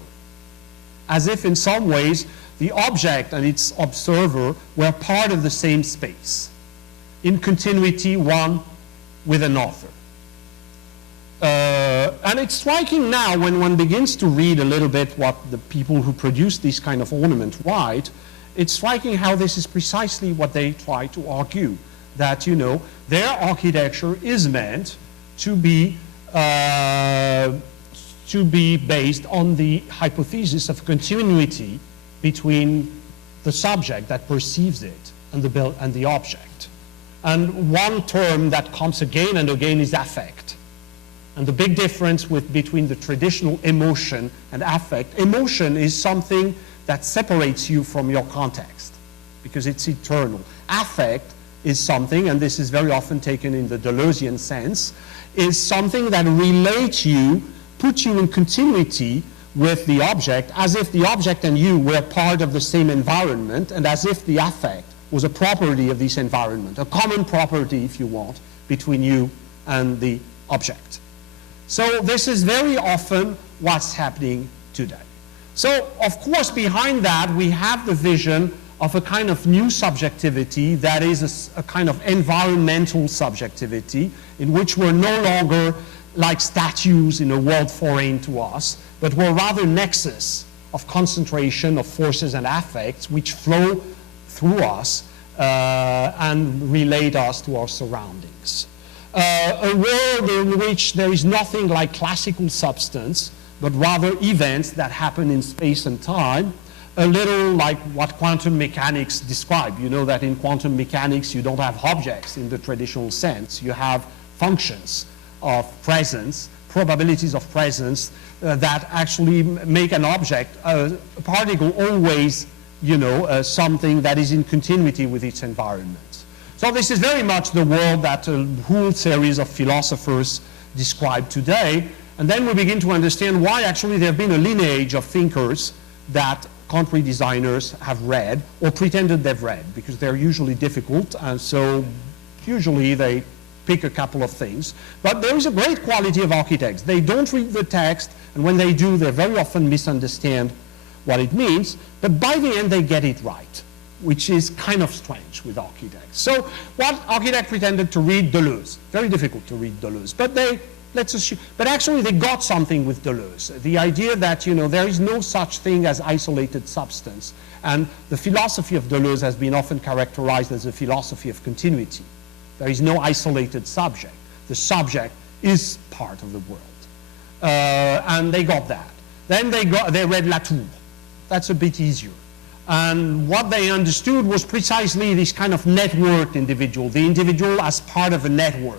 As if in some ways the object and its observer were part of the same space, in continuity one with another. And it's striking now when one begins to read a little bit what the people who produce this kind of ornament write, it's striking how this is precisely what they try to argue, that, you know, their architecture is meant to be based on the hypothesis of continuity between the subject that perceives it and the object. And one term that comes again and again is affect. And the big difference between the traditional emotion and affect, emotion is something that separates you from your context because it's eternal. Affect is something, and this is very often taken in the Deleuzian sense, is something that relates you, puts you in continuity with the object, as if the object and you were part of the same environment, and as if the affect was a property of this environment, a common property, if you want, between you and the object. So this is very often what's happening today. So, of course, behind that, we have the vision of a kind of new subjectivity that is a kind of environmental subjectivity in which we're no longer like statues in a world foreign to us, but we're rather nexus of concentration of forces and affects which flow through us and relate us to our surroundings. A world in which there is nothing like classical substance, but rather events that happen in space and time, a little like what quantum mechanics describe. You know that in quantum mechanics you don't have objects in the traditional sense, you have functions of presence, probabilities of presence, that actually make an object, a particle, always, something that is in continuity with its environment. So this is very much the world that a whole series of philosophers describe today. And then we begin to understand why actually there have been a lineage of thinkers that country designers have read or pretended they've read, because they're usually difficult, and so usually they pick a couple of things. But there is a great quality of architects. They don't read the text, and when they do, they very often misunderstand what it means, but by the end they get it right, which is kind of strange with architects. So what architect pretended to read? Deleuze. Very difficult to read Deleuze, but let's assume, but actually they got something with Deleuze. The idea that, there is no such thing as isolated substance. And the philosophy of Deleuze has been often characterized as a philosophy of continuity. There is no isolated subject. The subject is part of the world. And they got that. Then they read Latour. That's a bit easier. And what they understood was precisely this kind of networked individual, the individual as part of a network,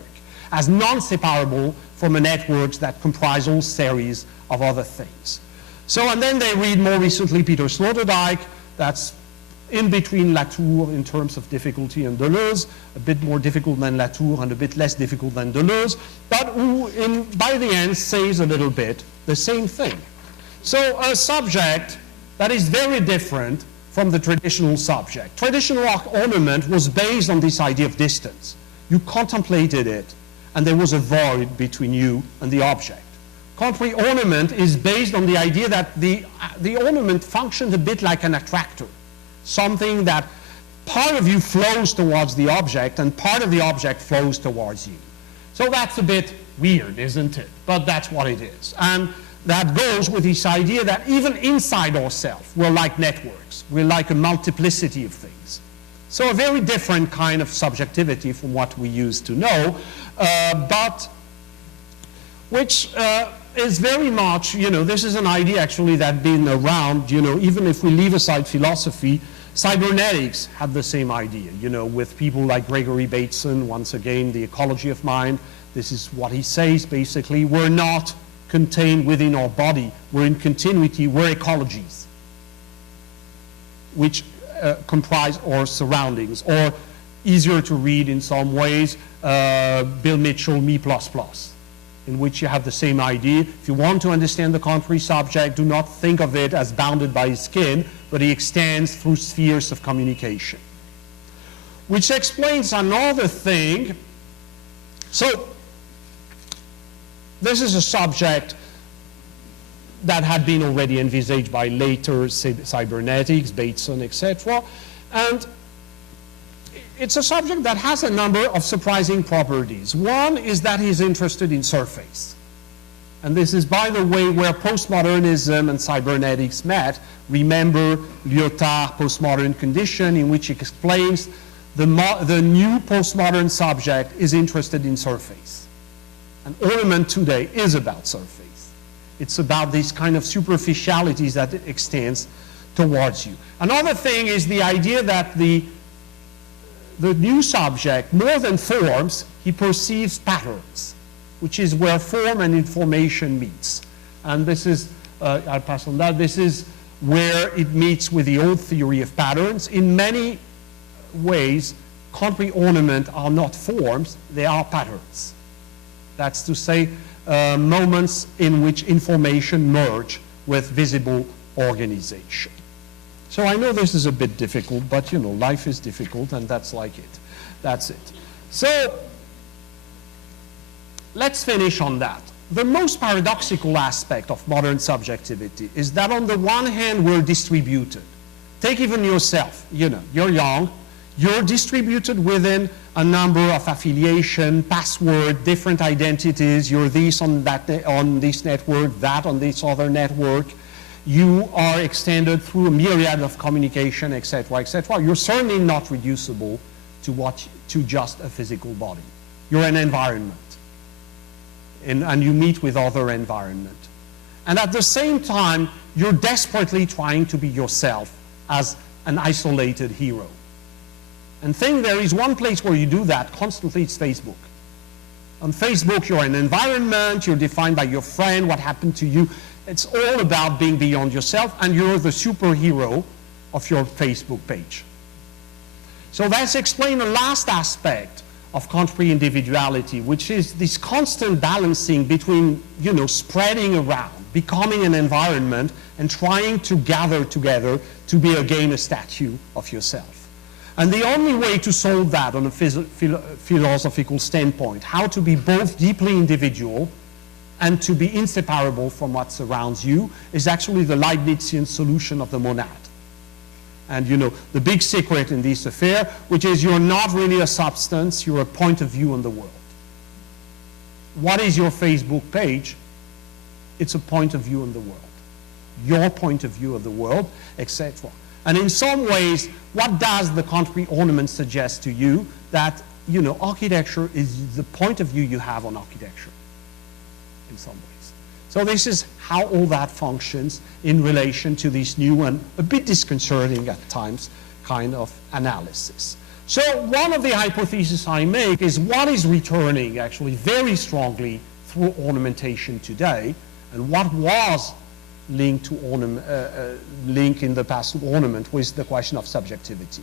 as non-separable from a network that comprise all series of other things. So, and then they read more recently Peter Sloterdijk, that's in between Latour in terms of difficulty and Deleuze, a bit more difficult than Latour and a bit less difficult than Deleuze, but who by the end says a little bit the same thing. So a subject that is very different from the traditional subject. Traditional ornament was based on this idea of distance. You contemplated it, and there was a void between you and the object. Contemporary ornament is based on the idea that the ornament functions a bit like an attractor, something that part of you flows towards the object and part of the object flows towards you. So that's a bit weird, isn't it? But that's what it is. And that goes with this idea that even inside ourselves, we're like networks. We're like a multiplicity of things. So a very different kind of subjectivity from what we used to know, but which is very much, this is an idea actually that's been around, even if we leave aside philosophy. Cybernetics had the same idea, with people like Gregory Bateson, once again, the ecology of mind. This is what he says, basically. We're not contained within our body. We're in continuity. We're ecologies, which comprise our surroundings, or easier to read in some ways, Bill Mitchell, Me++, in which you have the same idea. If you want to understand the contrary subject, do not think of it as bounded by his skin, but he extends through spheres of communication. Which explains another thing. So, this is a subject that had been already envisaged by later cybernetics, Bateson, etc. And it's a subject that has a number of surprising properties. One is that he's interested in surface. And this is, by the way, where postmodernism and cybernetics met. Remember Lyotard postmodern condition, in which he explains the new postmodern subject is interested in surface. And ornament today is about surface. It's about these kind of superficialities that it extends towards you. Another thing is the idea that the new subject, more than forms, he perceives patterns, which is where form and information meets. And this is, I'll pass on that, this is where it meets with the old theory of patterns. In many ways, contemporary ornament are not forms, they are patterns. That's to say, moments in which information merge with visible organization. So I know this is a bit difficult, but life is difficult, and that's like it. That's it. So let's finish on that. The most paradoxical aspect of modern subjectivity is that on the one hand, we're distributed. Take even yourself, you're young, you're distributed within a number of affiliation, password, different identities. You're this on that on this network, that on this other network. You are extended through a myriad of communication, etc., etc. You're certainly not reducible to just a physical body. You're an environment, and you meet with other environment. And at the same time, you're desperately trying to be yourself as an isolated hero. And think there is one place where you do that constantly, it's Facebook. On Facebook, you're an environment, you're defined by your friend, what happened to you. It's all about being beyond yourself, and you're the superhero of your Facebook page. So let's explain the last aspect of country individuality, which is this constant balancing between, you know, spreading around, becoming an environment, and trying to gather together to be again a statue of yourself. And the only way to solve that on a philosophical standpoint, how to be both deeply individual and to be inseparable from what surrounds you, is actually the Leibnizian solution of the monad. And you know, the big secret in this affair, which is you're not really a substance, you're a point of view on the world. What is your Facebook page? It's a point of view on the world. Your point of view of the world, etc. And in some ways, what does the country ornament suggest to you? That, you know, architecture is the point of view you have on architecture, in some ways. So this is how all that functions in relation to this new and a bit disconcerting at times kind of analysis. So one of the hypotheses I make is what is returning actually very strongly through ornamentation today, and what was linked to link in the past to ornament was the question of subjectivity.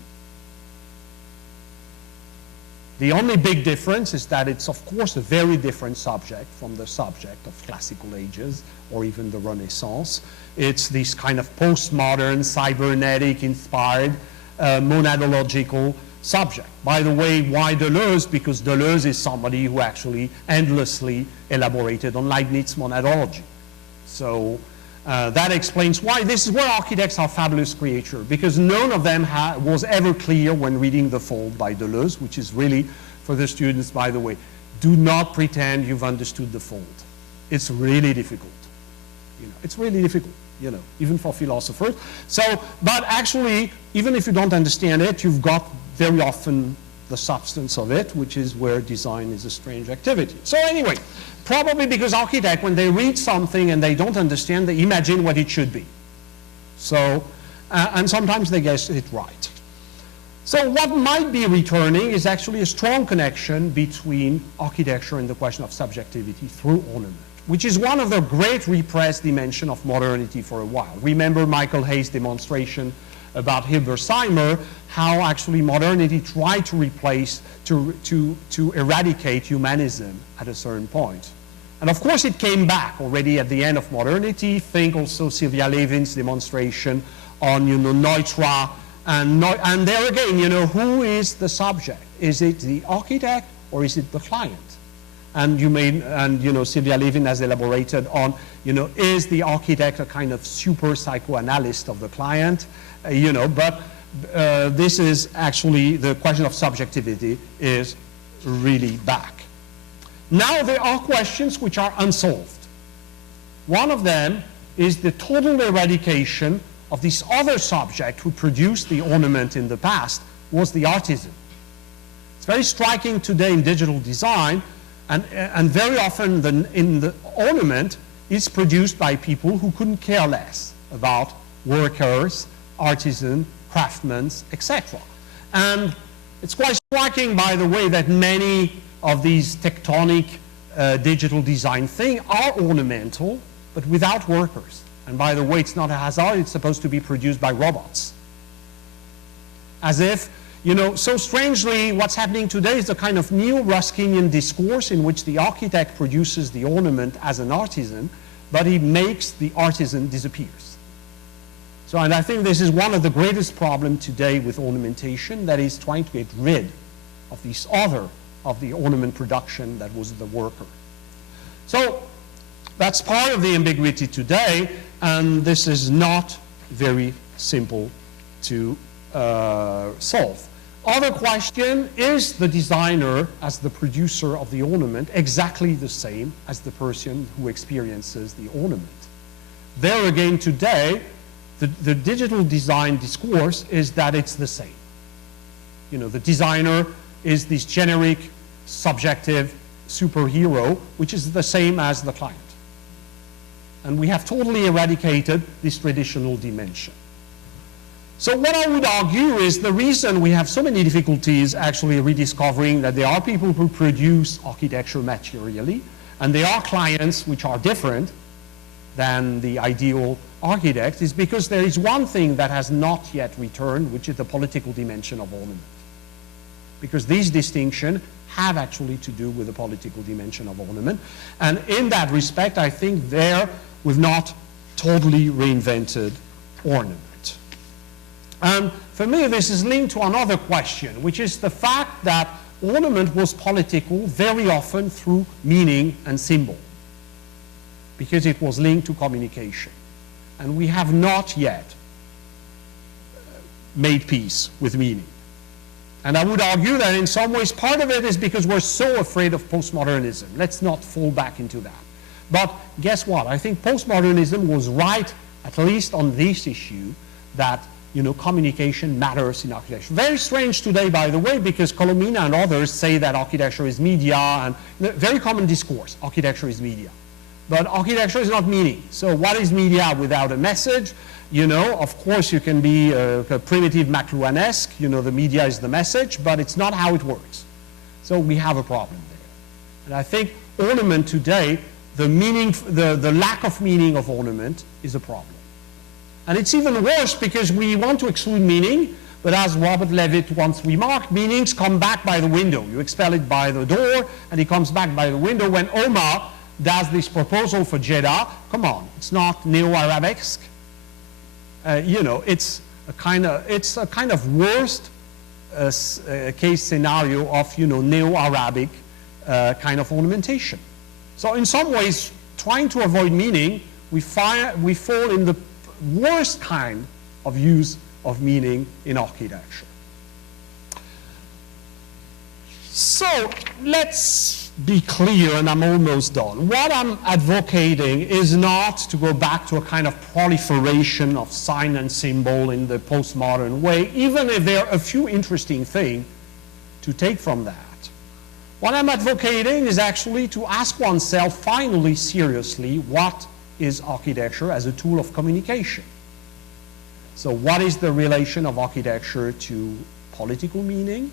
The only big difference is that it's of course a very different subject from the subject of classical ages or even the Renaissance. It's this kind of postmodern, cybernetic inspired, monadological subject. By the way, why Deleuze? Because Deleuze is somebody who actually endlessly elaborated on Leibniz monadology. So that explains why this is where architects are fabulous creatures, because none of them was ever clear when reading The Fold by Deleuze, which is really, for the students, by the way, do not pretend you've understood The Fold. It's really difficult. You know, it's really difficult, you know, even for philosophers. So, but actually, even if you don't understand it, you've got very often the substance of it, which is where design is a strange activity. So anyway, probably because architects, when they read something and they don't understand, they imagine what it should be. So, and sometimes they guess it right. So what might be returning is actually a strong connection between architecture and the question of subjectivity through ornament, which is one of the great repressed dimensions of modernity for a while. Remember Michael Hayes' demonstration about Hilberseimer, how actually modernity tried to replace, to eradicate humanism at a certain point. And of course it came back already at the end of modernity. Think also Sylvia Levin's demonstration on, you know, Neutra, and there again, you know, who is the subject? Is it the architect or is it the client? And you know, Sylvia Levin has elaborated on, you know, is the architect a kind of super psychoanalyst of the client? You know, but this is actually the question of subjectivity is really back. Now there are questions which are unsolved. One of them is the total eradication of this other subject who produced the ornament in the past, was the artisan. It's very striking today in digital design, and very often in the ornament is produced by people who couldn't care less about workers, artisan, craftsmen, etc. And it's quite striking, by the way, that many of these tectonic digital design things are ornamental, but without workers. And by the way, it's not a hazard, it's supposed to be produced by robots. As if, you know, so strangely, what's happening today is the kind of neo-Ruskinian discourse in which the architect produces the ornament as an artisan, but he makes the artisan disappears. So, and I think this is one of the greatest problems today with ornamentation, that is trying to get rid of this other of the ornament production that was the worker. So that's part of the ambiguity today, and this is not very simple to solve. Other question, is the designer as the producer of the ornament exactly the same as the person who experiences the ornament? There again today, the digital design discourse is that it's the same. You know, the designer is this generic, subjective superhero, which is the same as the client. And we have totally eradicated this traditional dimension. So what I would argue is the reason we have so many difficulties actually rediscovering that there are people who produce architecture materially, and there are clients which are different than the ideal architect, is because there is one thing that has not yet returned, which is the political dimension of ornament. Because these distinctions have actually to do with the political dimension of ornament. And in that respect, I think there we've not totally reinvented ornament. And for me, this is linked to another question, which is the fact that ornament was political very often through meaning and symbol, because it was linked to communication. And we have not yet made peace with meaning. And I would argue that in some ways part of it is because we're so afraid of postmodernism. Let's not fall back into that. But guess what? I think postmodernism was right, at least on this issue, that communication matters in architecture. Very strange today, by the way, because Colomina and others say that architecture is media, and very common discourse, architecture is media. But architecture is not meaning. So what is media without a message? Of course you can be a primitive McLuhanesque, the media is the message, but it's not how it works. So we have a problem there. And I think ornament today, the lack of meaning of ornament is a problem. And it's even worse because we want to exclude meaning, but as Robert Levitt once remarked, meanings come back by the window. You expel it by the door, and it comes back by the window. When Omar does this proposal for Jeddah, come on, it's not neo-Arabesque. It's a kind of worst case scenario of neo-Arabic kind of ornamentation. So in some ways, trying to avoid meaning, we fall in the worst kind of use of meaning in architecture. So let's be clear, and I'm almost done. What I'm advocating is not to go back to a kind of proliferation of sign and symbol in the postmodern way, even if there are a few interesting things to take from that. What I'm advocating is actually to ask oneself finally seriously, what is architecture as a tool of communication? So what is the relation of architecture to political meaning,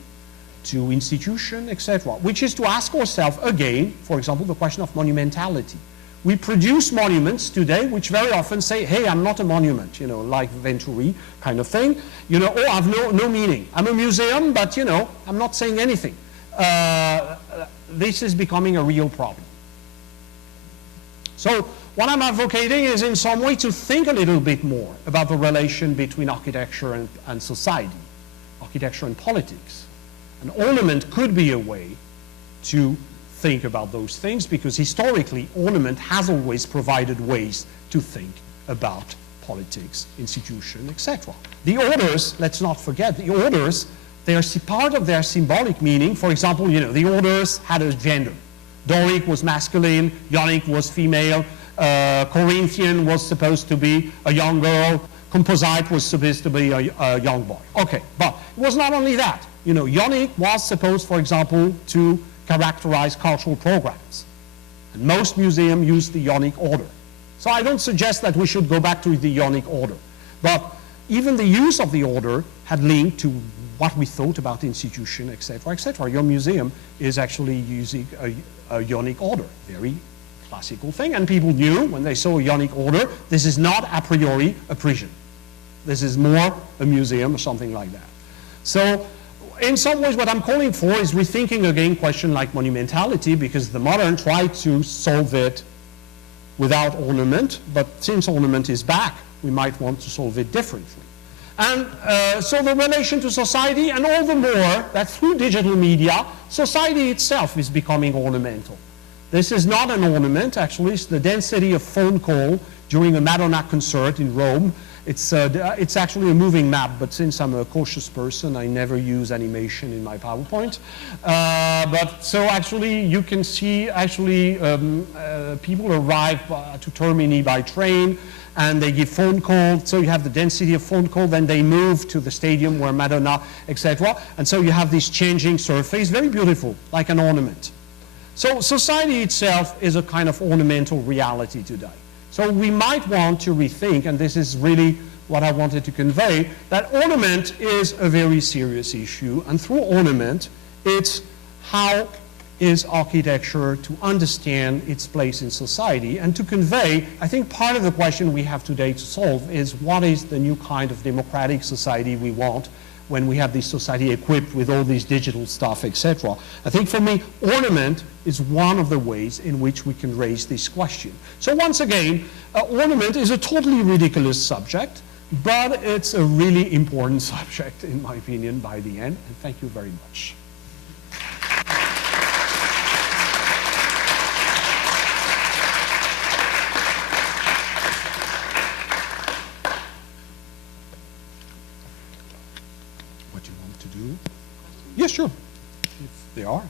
to institution, etc., which is to ask ourselves again, for example, the question of monumentality. We produce monuments today which very often say, hey, I'm not a monument, like Venturi kind of thing, or I have no meaning. I'm a museum, but, I'm not saying anything. This is becoming a real problem. So what I'm advocating is in some way to think a little bit more about the relation between architecture and society, architecture and politics. And ornament could be a way to think about those things, because historically ornament has always provided ways to think about politics, institution, etc. The orders, let's not forget, the orders, they are part of their symbolic meaning. For example, the orders had a gender. Doric was masculine, Ionic was female, Corinthian was supposed to be a young girl, Composite was supposed to be a young boy. Okay, but it was not only that. Ionic was supposed, for example, to characterize cultural programs. And most museums use the Ionic order. So I don't suggest that we should go back to the Ionic order. But even the use of the order had linked to what we thought about institution, etc., etc. Your museum is actually using a Ionic order, very classical thing. And people knew when they saw a Ionic order, this is not a priori a prison. This is more a museum or something like that. So in some ways, what I'm calling for is rethinking again questions like monumentality, because the modern tried to solve it without ornament, but since ornament is back, we might want to solve it differently. And so the relation to society, and all the more that through digital media, society itself is becoming ornamental. This is not an ornament, actually, it's the density of phone call during a Madonna concert in Rome. It's actually a moving map, but since I'm a cautious person, I never use animation in my PowerPoint. But so actually, you can see actually people arrive to Termini by train, and they give phone call. So you have the density of phone call. Then they move to the stadium where Madonna, etc. And so you have this changing surface, very beautiful, like an ornament. So society itself is a kind of ornamental reality today. So we might want to rethink, and this is really what I wanted to convey, that ornament is a very serious issue, and through ornament, it's how is architecture to understand its place in society, and to convey, I think part of the question we have today to solve is what is the new kind of democratic society we want when we have this society equipped with all this digital stuff, etc. I think for me, ornament is one of the ways in which we can raise this question. So once again, ornament is a totally ridiculous subject, but it's a really important subject, in my opinion, by the end, and thank you very much. Yes, sure, if they are.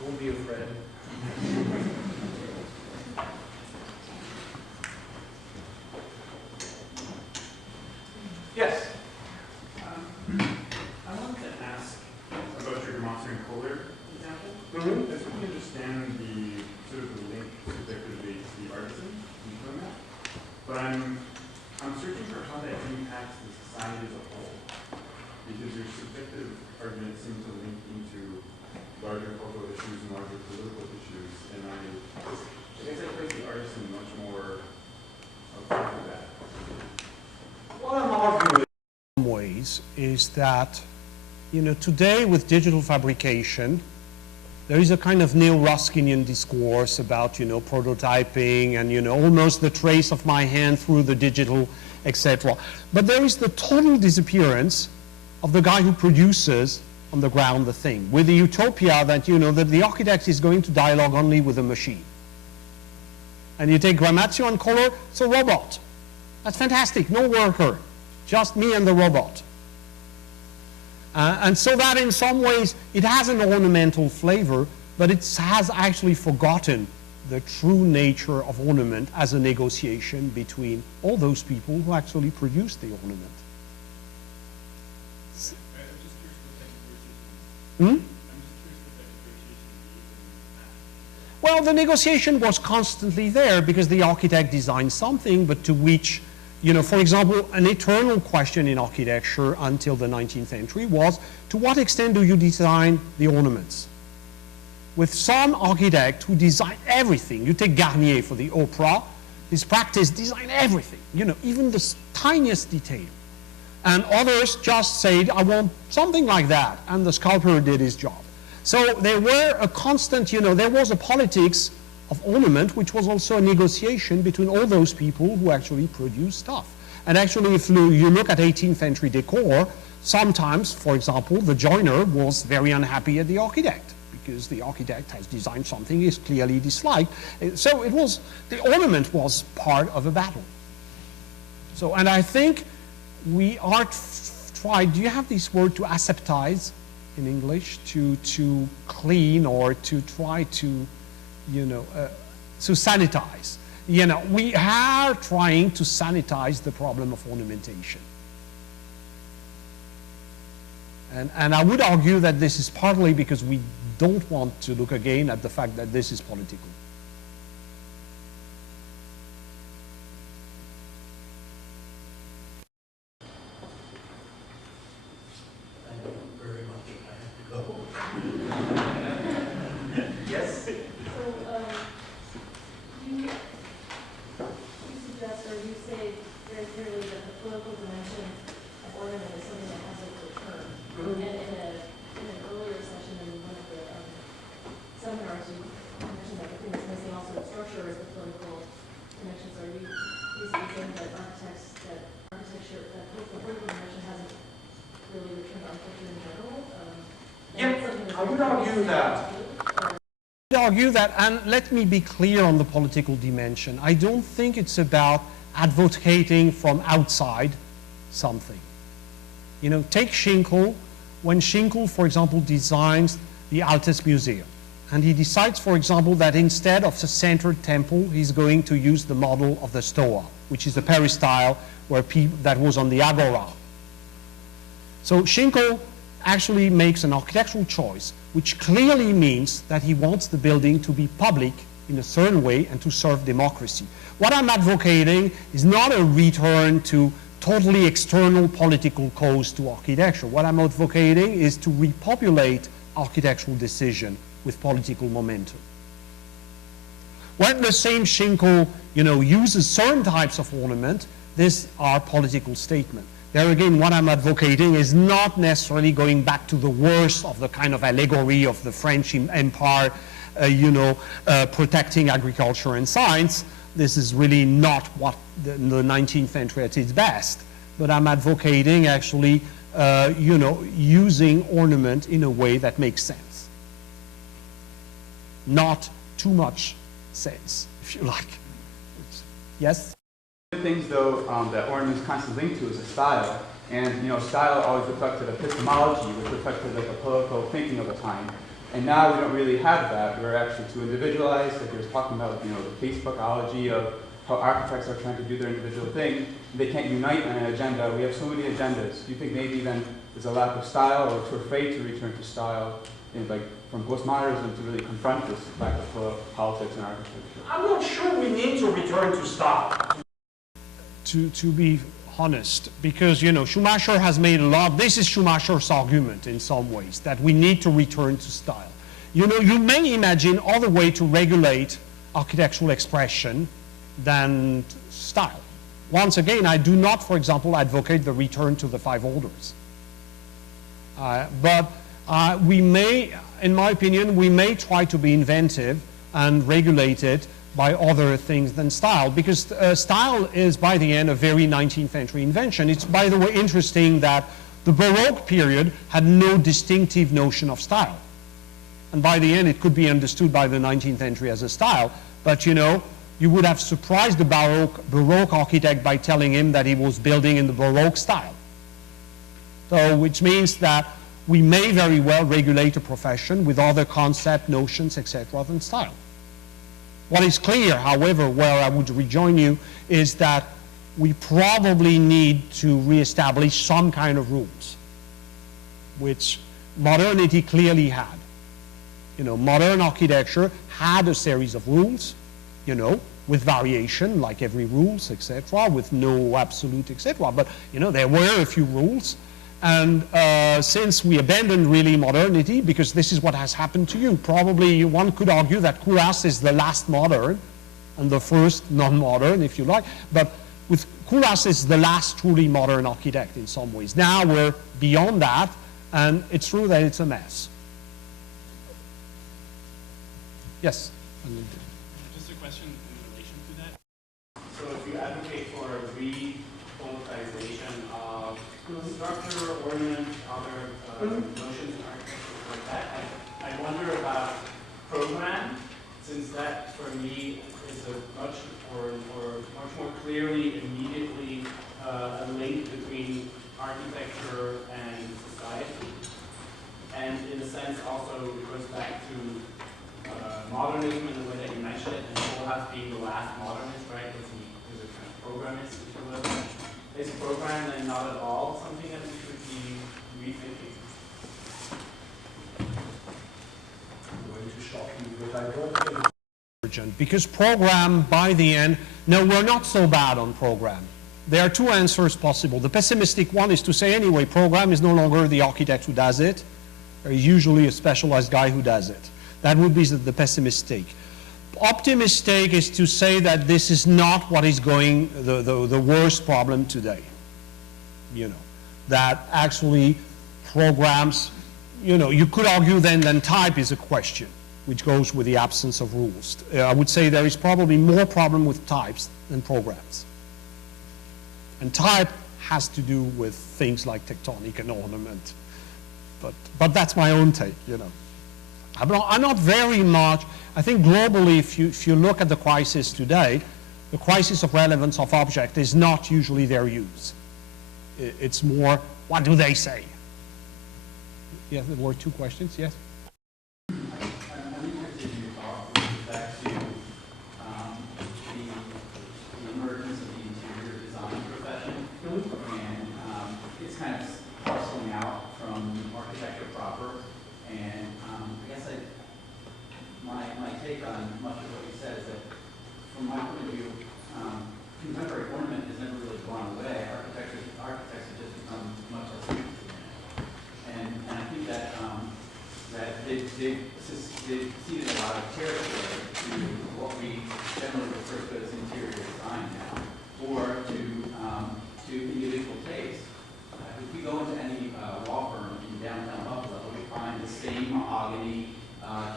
Don't be afraid. Yes. I wanted to ask about your Monson and Kohler example. As we understand the sort of the link subjectively to the artisan in doing that, but I'm searching for how that impacts the society as a whole, because your subjective arguments seem to link into larger cultural issues and larger political issues, and I guess I place the artisan much more outside of that. What I'm arguing in some ways is that, you know, today with digital fabrication, there is a kind of neo-Ruskinian discourse about, you know, prototyping and, you know, almost the trace of my hand through the digital, etc. But there is the total disappearance of the guy who produces on the ground the thing, with the utopia that, you know, that the architect is going to dialogue only with the machine. And you take Grammatio and Kohler, it's a robot. That's fantastic, no worker, just me and the robot. And so that in some ways, it has an ornamental flavor, but it has actually forgotten the true nature of ornament as a negotiation between all those people who actually produce the ornament. Well, the negotiation was constantly there because the architect designed something, but to which, you know, for example, an eternal question in architecture until the 19th century was, to what extent do you design the ornaments? With some architect who designed everything, you take Garnier for the opera, his practice designed everything, you know, even the tiniest detail. And others just said, I want something like that, and the sculptor did his job. So there were a constant, you know, there was a politics of ornament, which was also a negotiation between all those people who actually produced stuff. And actually, if you look at 18th century decor, sometimes, for example, the joiner was very unhappy at the architect, because the architect has designed something he clearly disliked. So it was, the ornament was part of a battle. So, and I think we are tried, do you have this word to aseptize in English? To clean or to try to, you know, to sanitize. You know, we are trying to sanitize the problem of ornamentation. And I would argue that this is partly because we don't want to look again at the fact that this is political. Argue that, and let me be clear on the political dimension. I don't think it's about advocating from outside something. You know, take Schinkel. When Schinkel, for example, designs the Altes Museum, and he decides, for example, that instead of the centered temple, he's going to use the model of the Stoa, which is the peristyle that was on the Agora. So Schinkel actually makes an architectural choice, which clearly means that he wants the building to be public in a certain way and to serve democracy. What I'm advocating is not a return to totally external political cause to architecture. What I'm advocating is to repopulate architectural decision with political momentum. When the same Schinkel, uses certain types of ornament, these are political statements. There again, what I'm advocating is not necessarily going back to the worst of the kind of allegory of the French Empire, protecting agriculture and science. This is really not what the 19th century at its best. But I'm advocating actually, using ornament in a way that makes sense. Not too much sense, if you like. Yes? One of the things, though, that ornament is constantly linked to is a style. And, style always reflected epistemology, which reflected like a political thinking of the time. And now we don't really have that. We're actually too individualized. Like you were talking about, the Facebookology of how architects are trying to do their individual thing. They can't unite on an agenda. We have so many agendas. Do you think maybe then there's a lack of style, or too afraid to return to style, from postmodernism to really confront this lack of politics and architecture? I'm not sure we need to return to style. To be honest, because Schumacher has made a lot. This is Schumacher's argument in some ways, that we need to return to style. You may imagine other way to regulate architectural expression than style. Once again, I do not, for example, advocate the return to the 5 orders. But we may, in my opinion, we may try to be inventive and regulate it by other things than style, because style is, by the end, a very 19th century invention. It's, by the way, interesting that the Baroque period had no distinctive notion of style. And by the end, it could be understood by the 19th century as a style, but you would have surprised the Baroque architect by telling him that he was building in the Baroque style. So, which means that we may very well regulate a profession with other concept, notions, etc. than style. What is clear, however, where I would rejoin you, is that we probably need to reestablish some kind of rules, which modernity clearly had. Modern architecture had a series of rules, with variation, like every rules, etc., with no absolute, etc. But, there were a few rules. And since we abandoned really modernity, because this is what has happened to you, probably one could argue that Kouras is the last modern and the first non-modern, if you like. But with Kouras is the last truly modern architect in some ways. Now we're beyond that, and it's true that it's a mess. Yes? Just a question in relation to that. So if you advocate for a re-politicization of structure, ornament, other notions in architecture like that, I wonder about program, since that for me is a much more clearly, immediately a link between architecture and society. And in a sense also it goes back to modernism in the way that you mentioned it, and Koolhaas being the last modernist, right? Because a kind of programmist, if you will. Is program then not at all something that we should be rethinking? I'm going to shock you, but I don't think. Because program, by the end, no, we're not so bad on program. There are two answers possible. The pessimistic one is to say, anyway, program is no longer the architect who does it. There is usually a specialized guy who does it. That would be the pessimistic. Optimistic is to say that this is not what is going, the worst problem today. That actually programs, you could argue then type is a question, which goes with the absence of rules. I would say there is probably more problem with types than programs. And type has to do with things like tectonic and ornament. But that's my own take, I'm not very much, I think globally, if you look at the crisis today, the crisis of relevance of object is not usually their use. It's more, what do they say? Yeah, there were two questions, yes? I'm from my point of view, contemporary ornament has never really gone away. Architects have just become much less interested in it. And I think that they've ceded a lot of territory to what we generally refer to as interior design now, or to individual taste. If we go into any law firm in downtown Buffalo, we find the same mahogany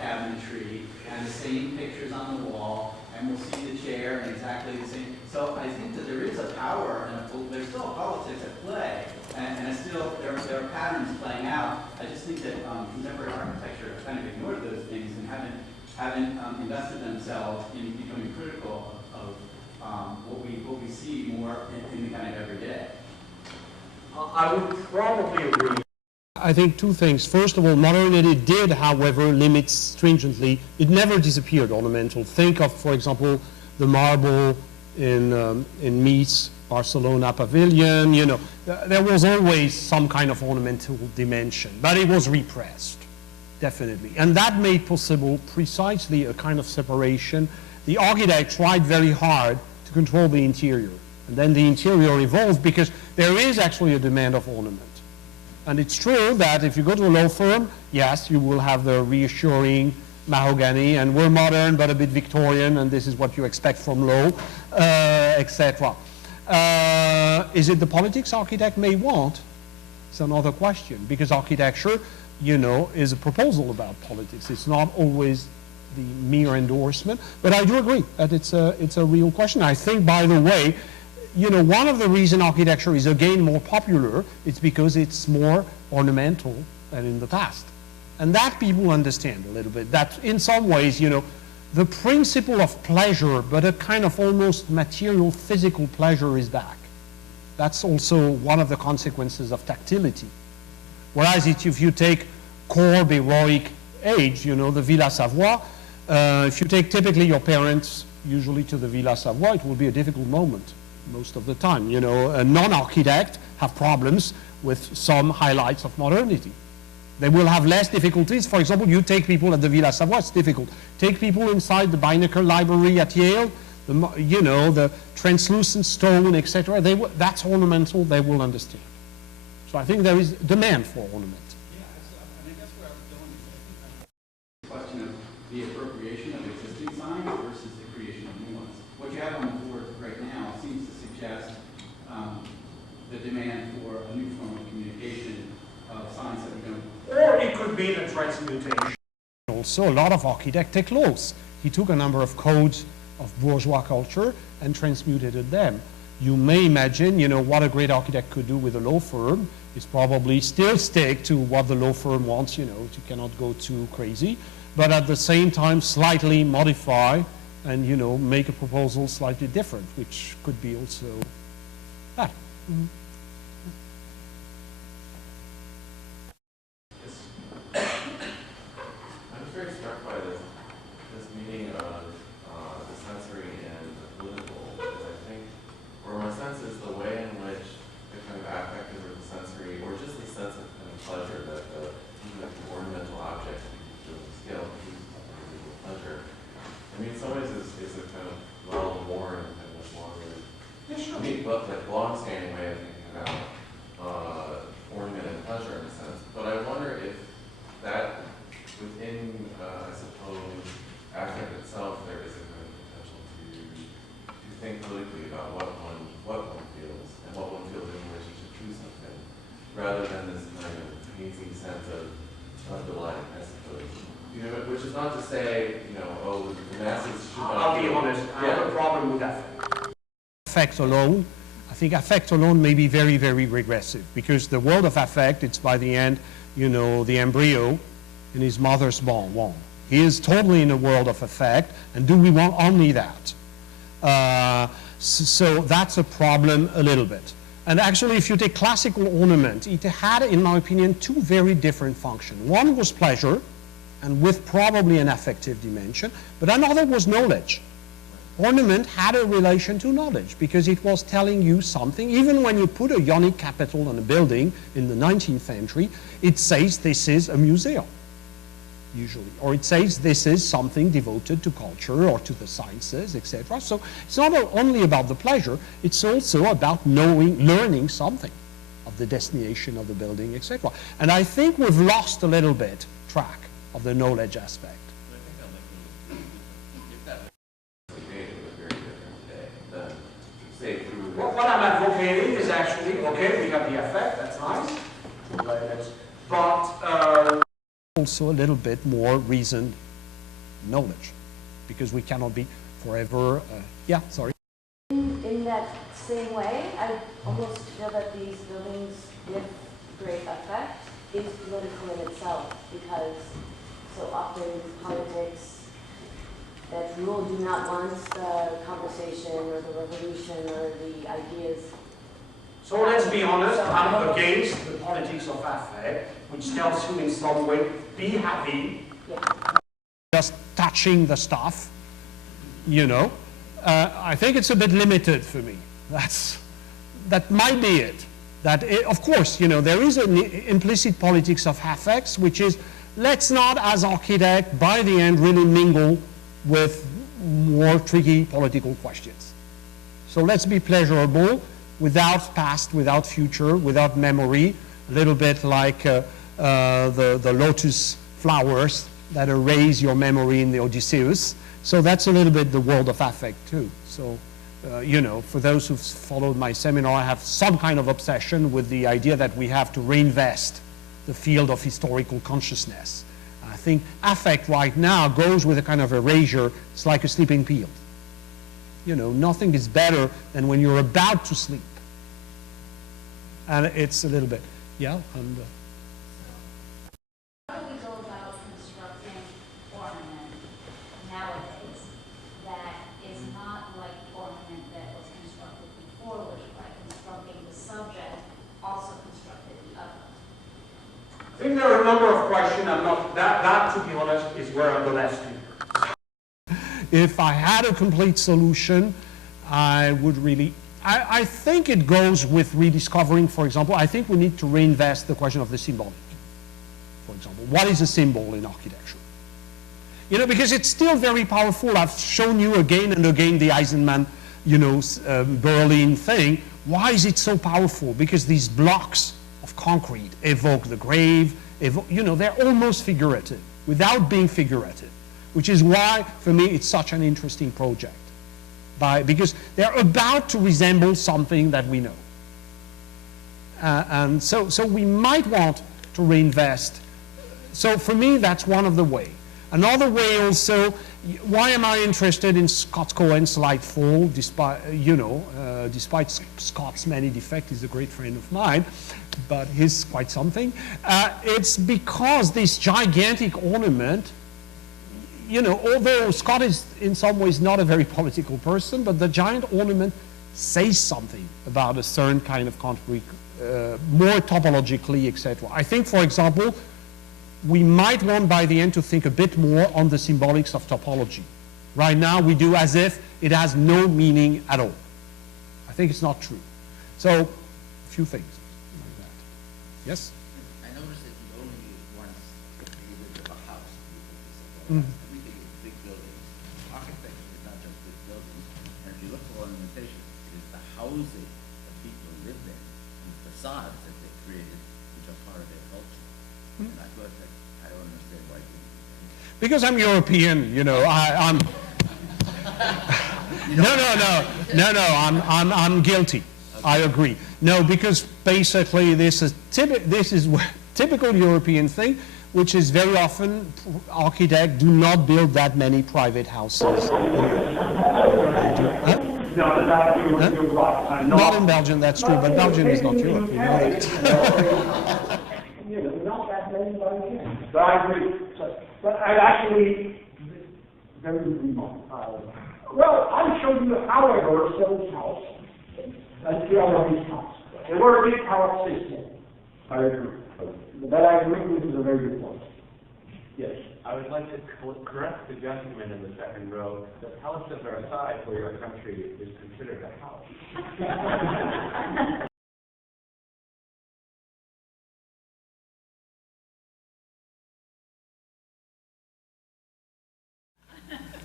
cabinetry and the same pictures on the wall, and we'll see the chair and exactly the same. So I think that there is a power and there's still politics at play, and there are patterns playing out. I just think that contemporary architecture has kind of ignored those things and haven't invested themselves in becoming critical of what we see more in the kind of everyday. I would probably agree. I think two things. First of all, modernity did, however, limit stringently. It never disappeared, ornamental. Think of, for example, the marble in Mies, Barcelona Pavilion. You know, there was always some kind of ornamental dimension, but it was repressed, definitely. And that made possible precisely a kind of separation. The architect tried very hard to control the interior. And then the interior evolved because there is actually a demand of ornament. And it's true that if you go to a law firm, yes, you will have the reassuring mahogany, and we're modern but a bit Victorian, and this is what you expect from law, etc. Is it the politics architect may want? It's another question, because architecture, you know, is a proposal about politics. It's not always the mere endorsement, but I do agree that it's a real question. I think, by the way, you know, one of the reasons architecture is again more popular is because it's more ornamental than in the past. And that people understand a little bit. That in some ways, you know, the principle of pleasure, but a kind of almost material, physical pleasure is back. That's also one of the consequences of tactility. Whereas if you take Corb heroic age, you know, the Villa Savoye, if you take typically your parents usually to the Villa Savoye, it will be a difficult moment most of the time. You know, a non-architect have problems with some highlights of modernity. They will have less difficulties. For example, you take people at the Villa Savoye, it's difficult. Take people inside the Beinecke Library at Yale, you know, the translucent stone, etc. That's ornamental, they will understand. So I think there is demand for ornament. Yeah, and I guess where I was going is The question of the appropriation of existing signs versus the creation of new ones. What you have on the board right now seems to suggest the demand for a new form of communication of signs that we don't. Or it could be the transmutation. Also, a lot of architects take laws. He took a number of codes of bourgeois culture and transmuted them. You may imagine, you know, what a great architect could do with a law firm is probably still stick to what the law firm wants, you know, you cannot go too crazy, but at the same time slightly modify and, you know, make a proposal slightly different, which could be also that. Mm-hmm. I was very struck by this meaning of the sensory and the political, because I think, or my sense is the way in which the kind of affective or the sensory, or just the sense of kind of pleasure that the ornamental object to the scale of individual pleasure. I mean, in some ways it's a kind of well-worn and kind of much longer. Yeah, sure. I mean, but like long-standing way of thinking about ornament and pleasure in a sense. But I wonder if that within, I suppose, affect itself, there is a kind of potential to think politically about what one feels and what one feels in relationship to something, rather than this kind of hazy sense of delight, I suppose. You know, which is not to say, you know, oh, the masses should not. I'll be honest, I have a problem with that. Affect alone, I think affect alone may be very, very regressive, because the world of affect, it's by the end, you know, the embryo in his mother's womb. He is totally in a world of affect, and do we want only that? So that's a problem a little bit. And actually, if you take classical ornament, it had, in my opinion, two very different functions. One was pleasure, and with probably an affective dimension, but another was knowledge. Ornament had a relation to knowledge because it was telling you something. Even when you put a Ionic capital on a building in the 19th century, it says this is a museum. usually. Or it says this is something devoted to culture or to the sciences, etc. So it's not only about the pleasure, it's also about learning something of the destination of the building, etc. And I think we've lost a little bit track of the knowledge aspect. What I'm advocating is actually, okay, we got the effect, that's nice, but also a little bit more reasoned knowledge, because we cannot be forever, yeah, sorry. In that same way, I almost feel that these buildings with great effect is political in itself, because so often politics that rule do not want the conversation or the revolution or the ideas. so let's be honest, I'm against the politics of affect, which tells you in some way, be happy. Yeah. Just touching the stuff, you know, I think it's a bit limited for me. That might be it. Of course, you know, there is an implicit politics of affects, which is, let's not, as architect, by the end, really mingle with more tricky political questions. So let's be pleasurable, without past, without future, without memory, a little bit like the lotus flowers that erase your memory in the Odysseus. So that's a little bit the world of affect too. So, you know, for those who've followed my seminar, I have some kind of obsession with the idea that we have to reinvest the field of historical consciousness. I think affect right now goes with a kind of erasure. It's like a sleeping pill. You know, nothing is better than when you're about to sleep. And it's a little bit, yeah. And, how do we go about constructing ornament nowadays that is not like ornament that was constructed before, which by constructing the subject also constructed the other? I think there are a number of questions. I'm not that to be honest is where I'm the last speaker. if I had a complete solution, I would really, I think it goes with rediscovering, for example, I think we need to reinvest the question of the symbolic. For example, what is a symbol in architecture? You know, because it's still very powerful. I've shown you again and again the Eisenman, you know, Berlin thing. Why is it so powerful? Because these blocks of concrete evoke the grave, you know, they're almost figurative, without being figurative, which is why, for me, it's such an interesting project. Because they're about to resemble something that we know. And so we might want to reinvest. So for me, that's one of the ways. Another way also, why am I interested in Scott Cohen's Lightfall, despite, you know, despite Scott's many defects, he's a great friend of mine, but he's quite something. It's because this gigantic ornament, you know, although Scott is in some ways not a very political person, but the giant ornament says something about a certain kind of concrete, more topologically, etc. I think, for example, we might want by the end to think a bit more on the symbolics of topology. Right now we do as if it has no meaning at all. I think it's not true. So, a few things like that. Yes? I noticed that you only once created a house. Everything is big buildings. Architecture is not just big buildings. And if you look for ornamentation, it is the housing that people live in and the facades that they created, which are part of their culture. And I thought that I don't understand why you. Because I'm European, you know, I'm I'm guilty. I agree. No, because basically this is typical European thing, which is very often architects do not build that many private houses. Not in Belgium, that's true, but Belgium is not Europe, you know that. Not that many Belgians. So I agree. But I actually, very good remark. Well, I'll show you how I work Seven's house and the other his house. They were a big power system. I agree. But I agree this is a very good point. Yes. I would like to correct the gentleman in the second row that houses are a size where your country is considered a house.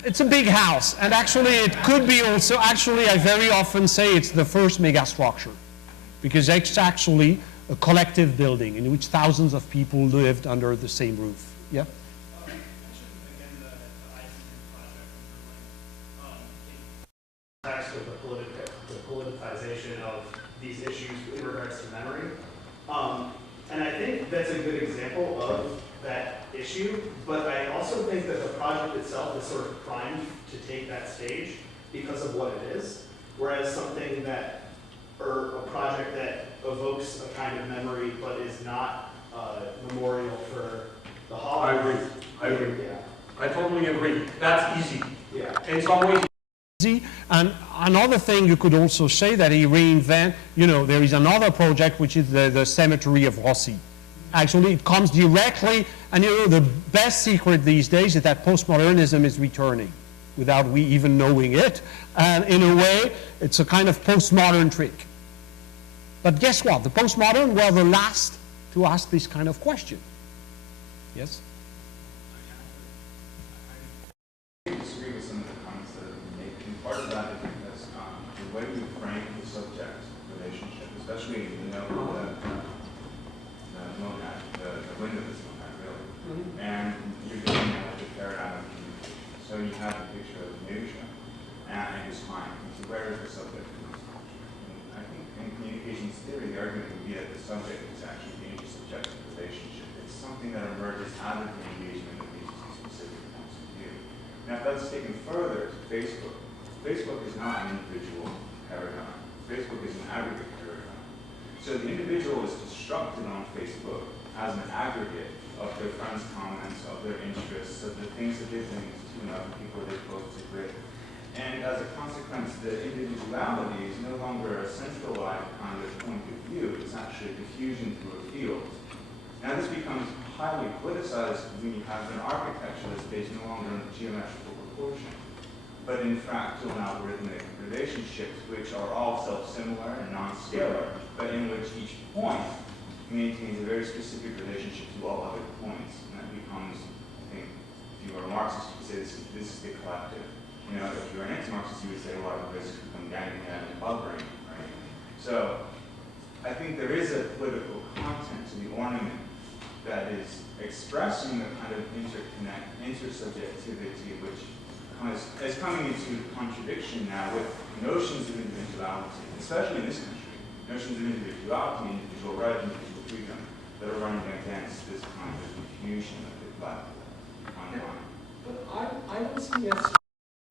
it's a big house, and actually it could be also, actually I very often say it's the first megastructure, because it's actually a collective building in which thousands of people lived under the same roof. Yeah? Context of the politicization of these issues in regards to memory. And I think that's a good example of that issue, but I also think that the project itself is sort of primed to take that stage because of what it is, whereas something that, or a project that evokes a kind of memory but is not memorial for the Holocaust. I agree. Yeah. I totally agree. That's easy. Yeah. In some ways. And another thing you could also say that he reinvent, you know, there is another project which is the cemetery of Rossi. Actually, it comes directly, and you know, the best secret these days is that postmodernism is returning without we even knowing it. And in a way, it's a kind of postmodern trick. But guess what? The postmodern were the last to ask this kind of question. Yes? I disagree with some of the comments that have been made. And part of that is because the way we frame the subject relationship, especially the monad, the window of this monad, really. And you're doing that with the paradigm of communication. So you have a picture of Nusha and his time. So where is the subject in this picture? And I think in communications theory, the argument would be that the subject is actually the intersubjective relationship. It's something that emerges out of the engagement of these specific points of view. Now, if that's taken further to Facebook, Facebook is not an individual paradigm. Facebook is an aggregate paradigm. So the individual is constructed on Facebook as an aggregate of their friends' comments, of their interests, of the things that they've been to and other people they've posted with. And as a consequence, the individuality is no longer a centralized kind of point of view. It's actually a diffusion through a field. Now, this becomes highly politicized when you have an architecture that's based no longer on geometrical proportion, but in fractal and algorithmic relationships, which are all self-similar and non-scalar, but in which each point maintains a very specific relationship to all other points. And that becomes, I think, if you are a Marxist, you would say this is the collective. You know, if you're an ex-Marxist, you would say a lot of this become ganging and bubbling, right? So I think there is a political content to the ornament that is expressing the kind of intersubjectivity which is coming into contradiction now with notions of individuality, especially in this country, notions of individuality, individual right, individual freedom, that are running against this kind of diffusion of the platform online. But I don't see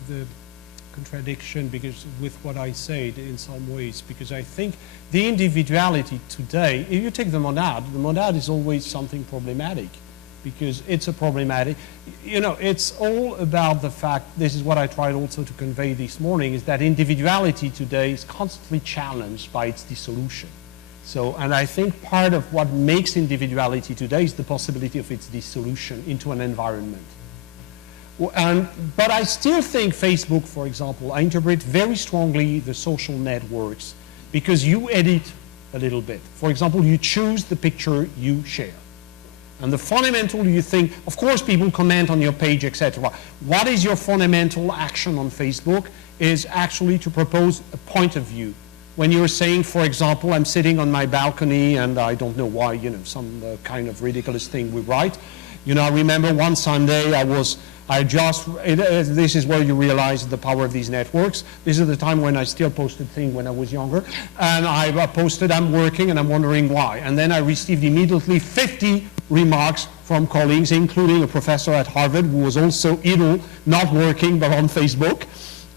the contradiction because with what I said in some ways, because I think the individuality today, if you take the monad is always something problematic because it's a problematic, you know, it's all about the fact, this is what I tried also to convey this morning, is that individuality today is constantly challenged by its dissolution. So, and I think part of what makes individuality today is the possibility of its dissolution into an environment. But I still think Facebook, for example, I interpret very strongly the social networks because you edit a little bit. For example, you choose the picture you share. And the fundamental, you think, of course people comment on your page, etc. What is your fundamental action on Facebook is actually to propose a point of view. When you're saying, for example, I'm sitting on my balcony and I don't know why, you know, some kind of ridiculous thing we write. You know, I remember one Sunday this is where you realize the power of these networks. This is the time when I still posted things when I was younger. And I posted, I'm working and I'm wondering why. And then I received immediately 50 remarks from colleagues, including a professor at Harvard who was also idle, not working, but on Facebook.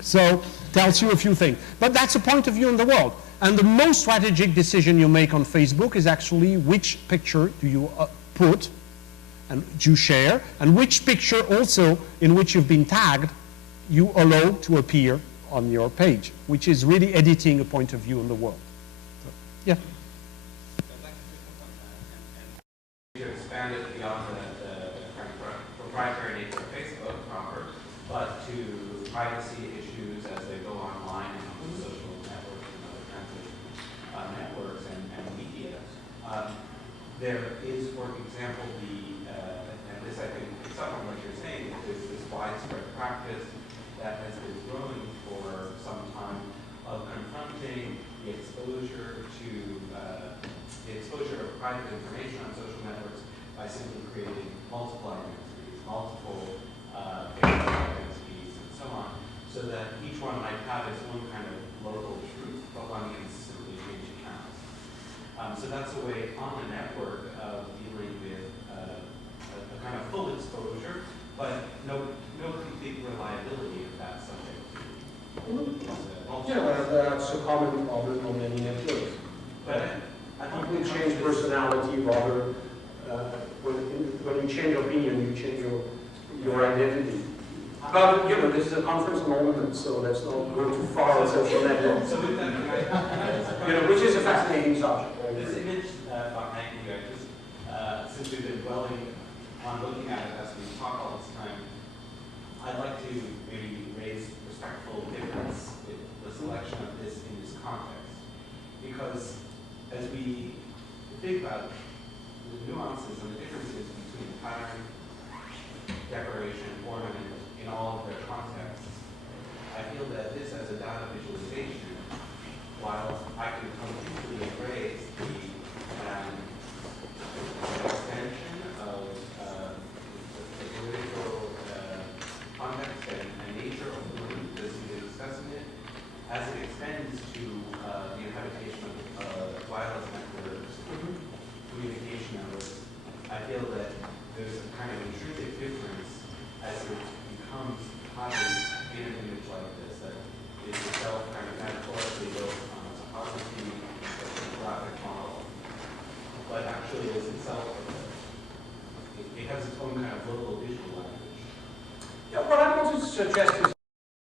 So, tells you a few things. But that's a point of view in the world. And the most strategic decision you make on Facebook is actually which picture do you put and you share, and which picture also in which you've been tagged you allow to appear on your page, which is really editing a point of view in the world. So, yeah. To expand it beyond the kind of proprietary nature of Facebook proper, but to privacy issues as they go online and on social networks and other kinds of networks and media. There is, for example, and this I think picks up on what you're saying, is this widespread practice to the exposure of private information on social networks by simply creating multiple identities, multiple Facebook identities, and so on, so that each one might have its own kind of local truth, but one can simply change accounts. So that's a way on the network of dealing with a kind of full exposure, but no complete reliability of that subjectivity. Yeah, that's a common problem on many networks. But people change personality rather. When you change opinion, you change your identity. But you know, this is a conference on ornament, so let's not go too far on social networks. So with that, you know, which is a fascinating subject. This image behind you, I just, since we've been dwelling on looking at it as we talk all this time, I'd like to maybe raise respectful difference with the selection of this in this context. Because as we think about the nuances and the differences between pattern, decoration, ornament, in all of their contexts, I feel that this as a data visualization, while I can completely embrace the extension of the political context and nature of the movement as we've been discussing it, as it extends to the inhabitation of wireless networks, communication networks, I feel that there's a kind of intrinsic difference as it becomes patterned in an image like this that is itself kind of metaphorically built on a topography, a graphic model, but actually is itself, it has its own kind of local visual language. Yeah, what I want to suggest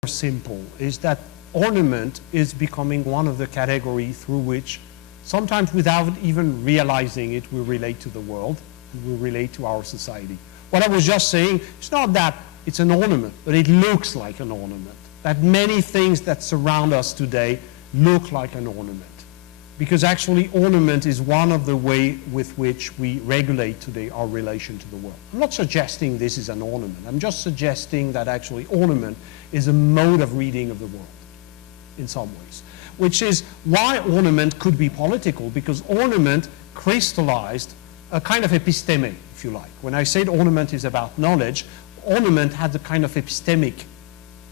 is simple, is that ornament is becoming one of the categories through which, sometimes without even realizing it, we relate to the world, and we relate to our society. What I was just saying, it's not that it's an ornament, but it looks like an ornament. That many things that surround us today look like an ornament. Because actually ornament is one of the ways with which we regulate today our relation to the world. I'm not suggesting this is an ornament. I'm just suggesting that actually ornament is a mode of reading of the world in some ways. Which is why ornament could be political, because ornament crystallized a kind of episteme, if you like. When I said ornament is about knowledge, ornament had a kind of epistemic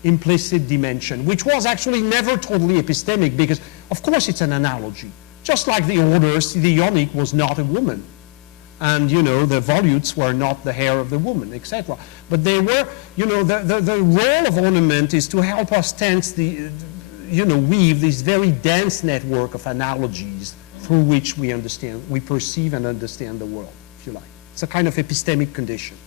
implicit dimension, which was actually never totally epistemic, because of course it's an analogy. Just like the orders, the Ionic was not a woman. And you know, the volutes were not the hair of the woman, etc. But they were, you know, the role of ornament is to help us tense the, you know, weave this very dense network of analogies through which we understand, we perceive and understand the world, if you like. It's a kind of epistemic condition.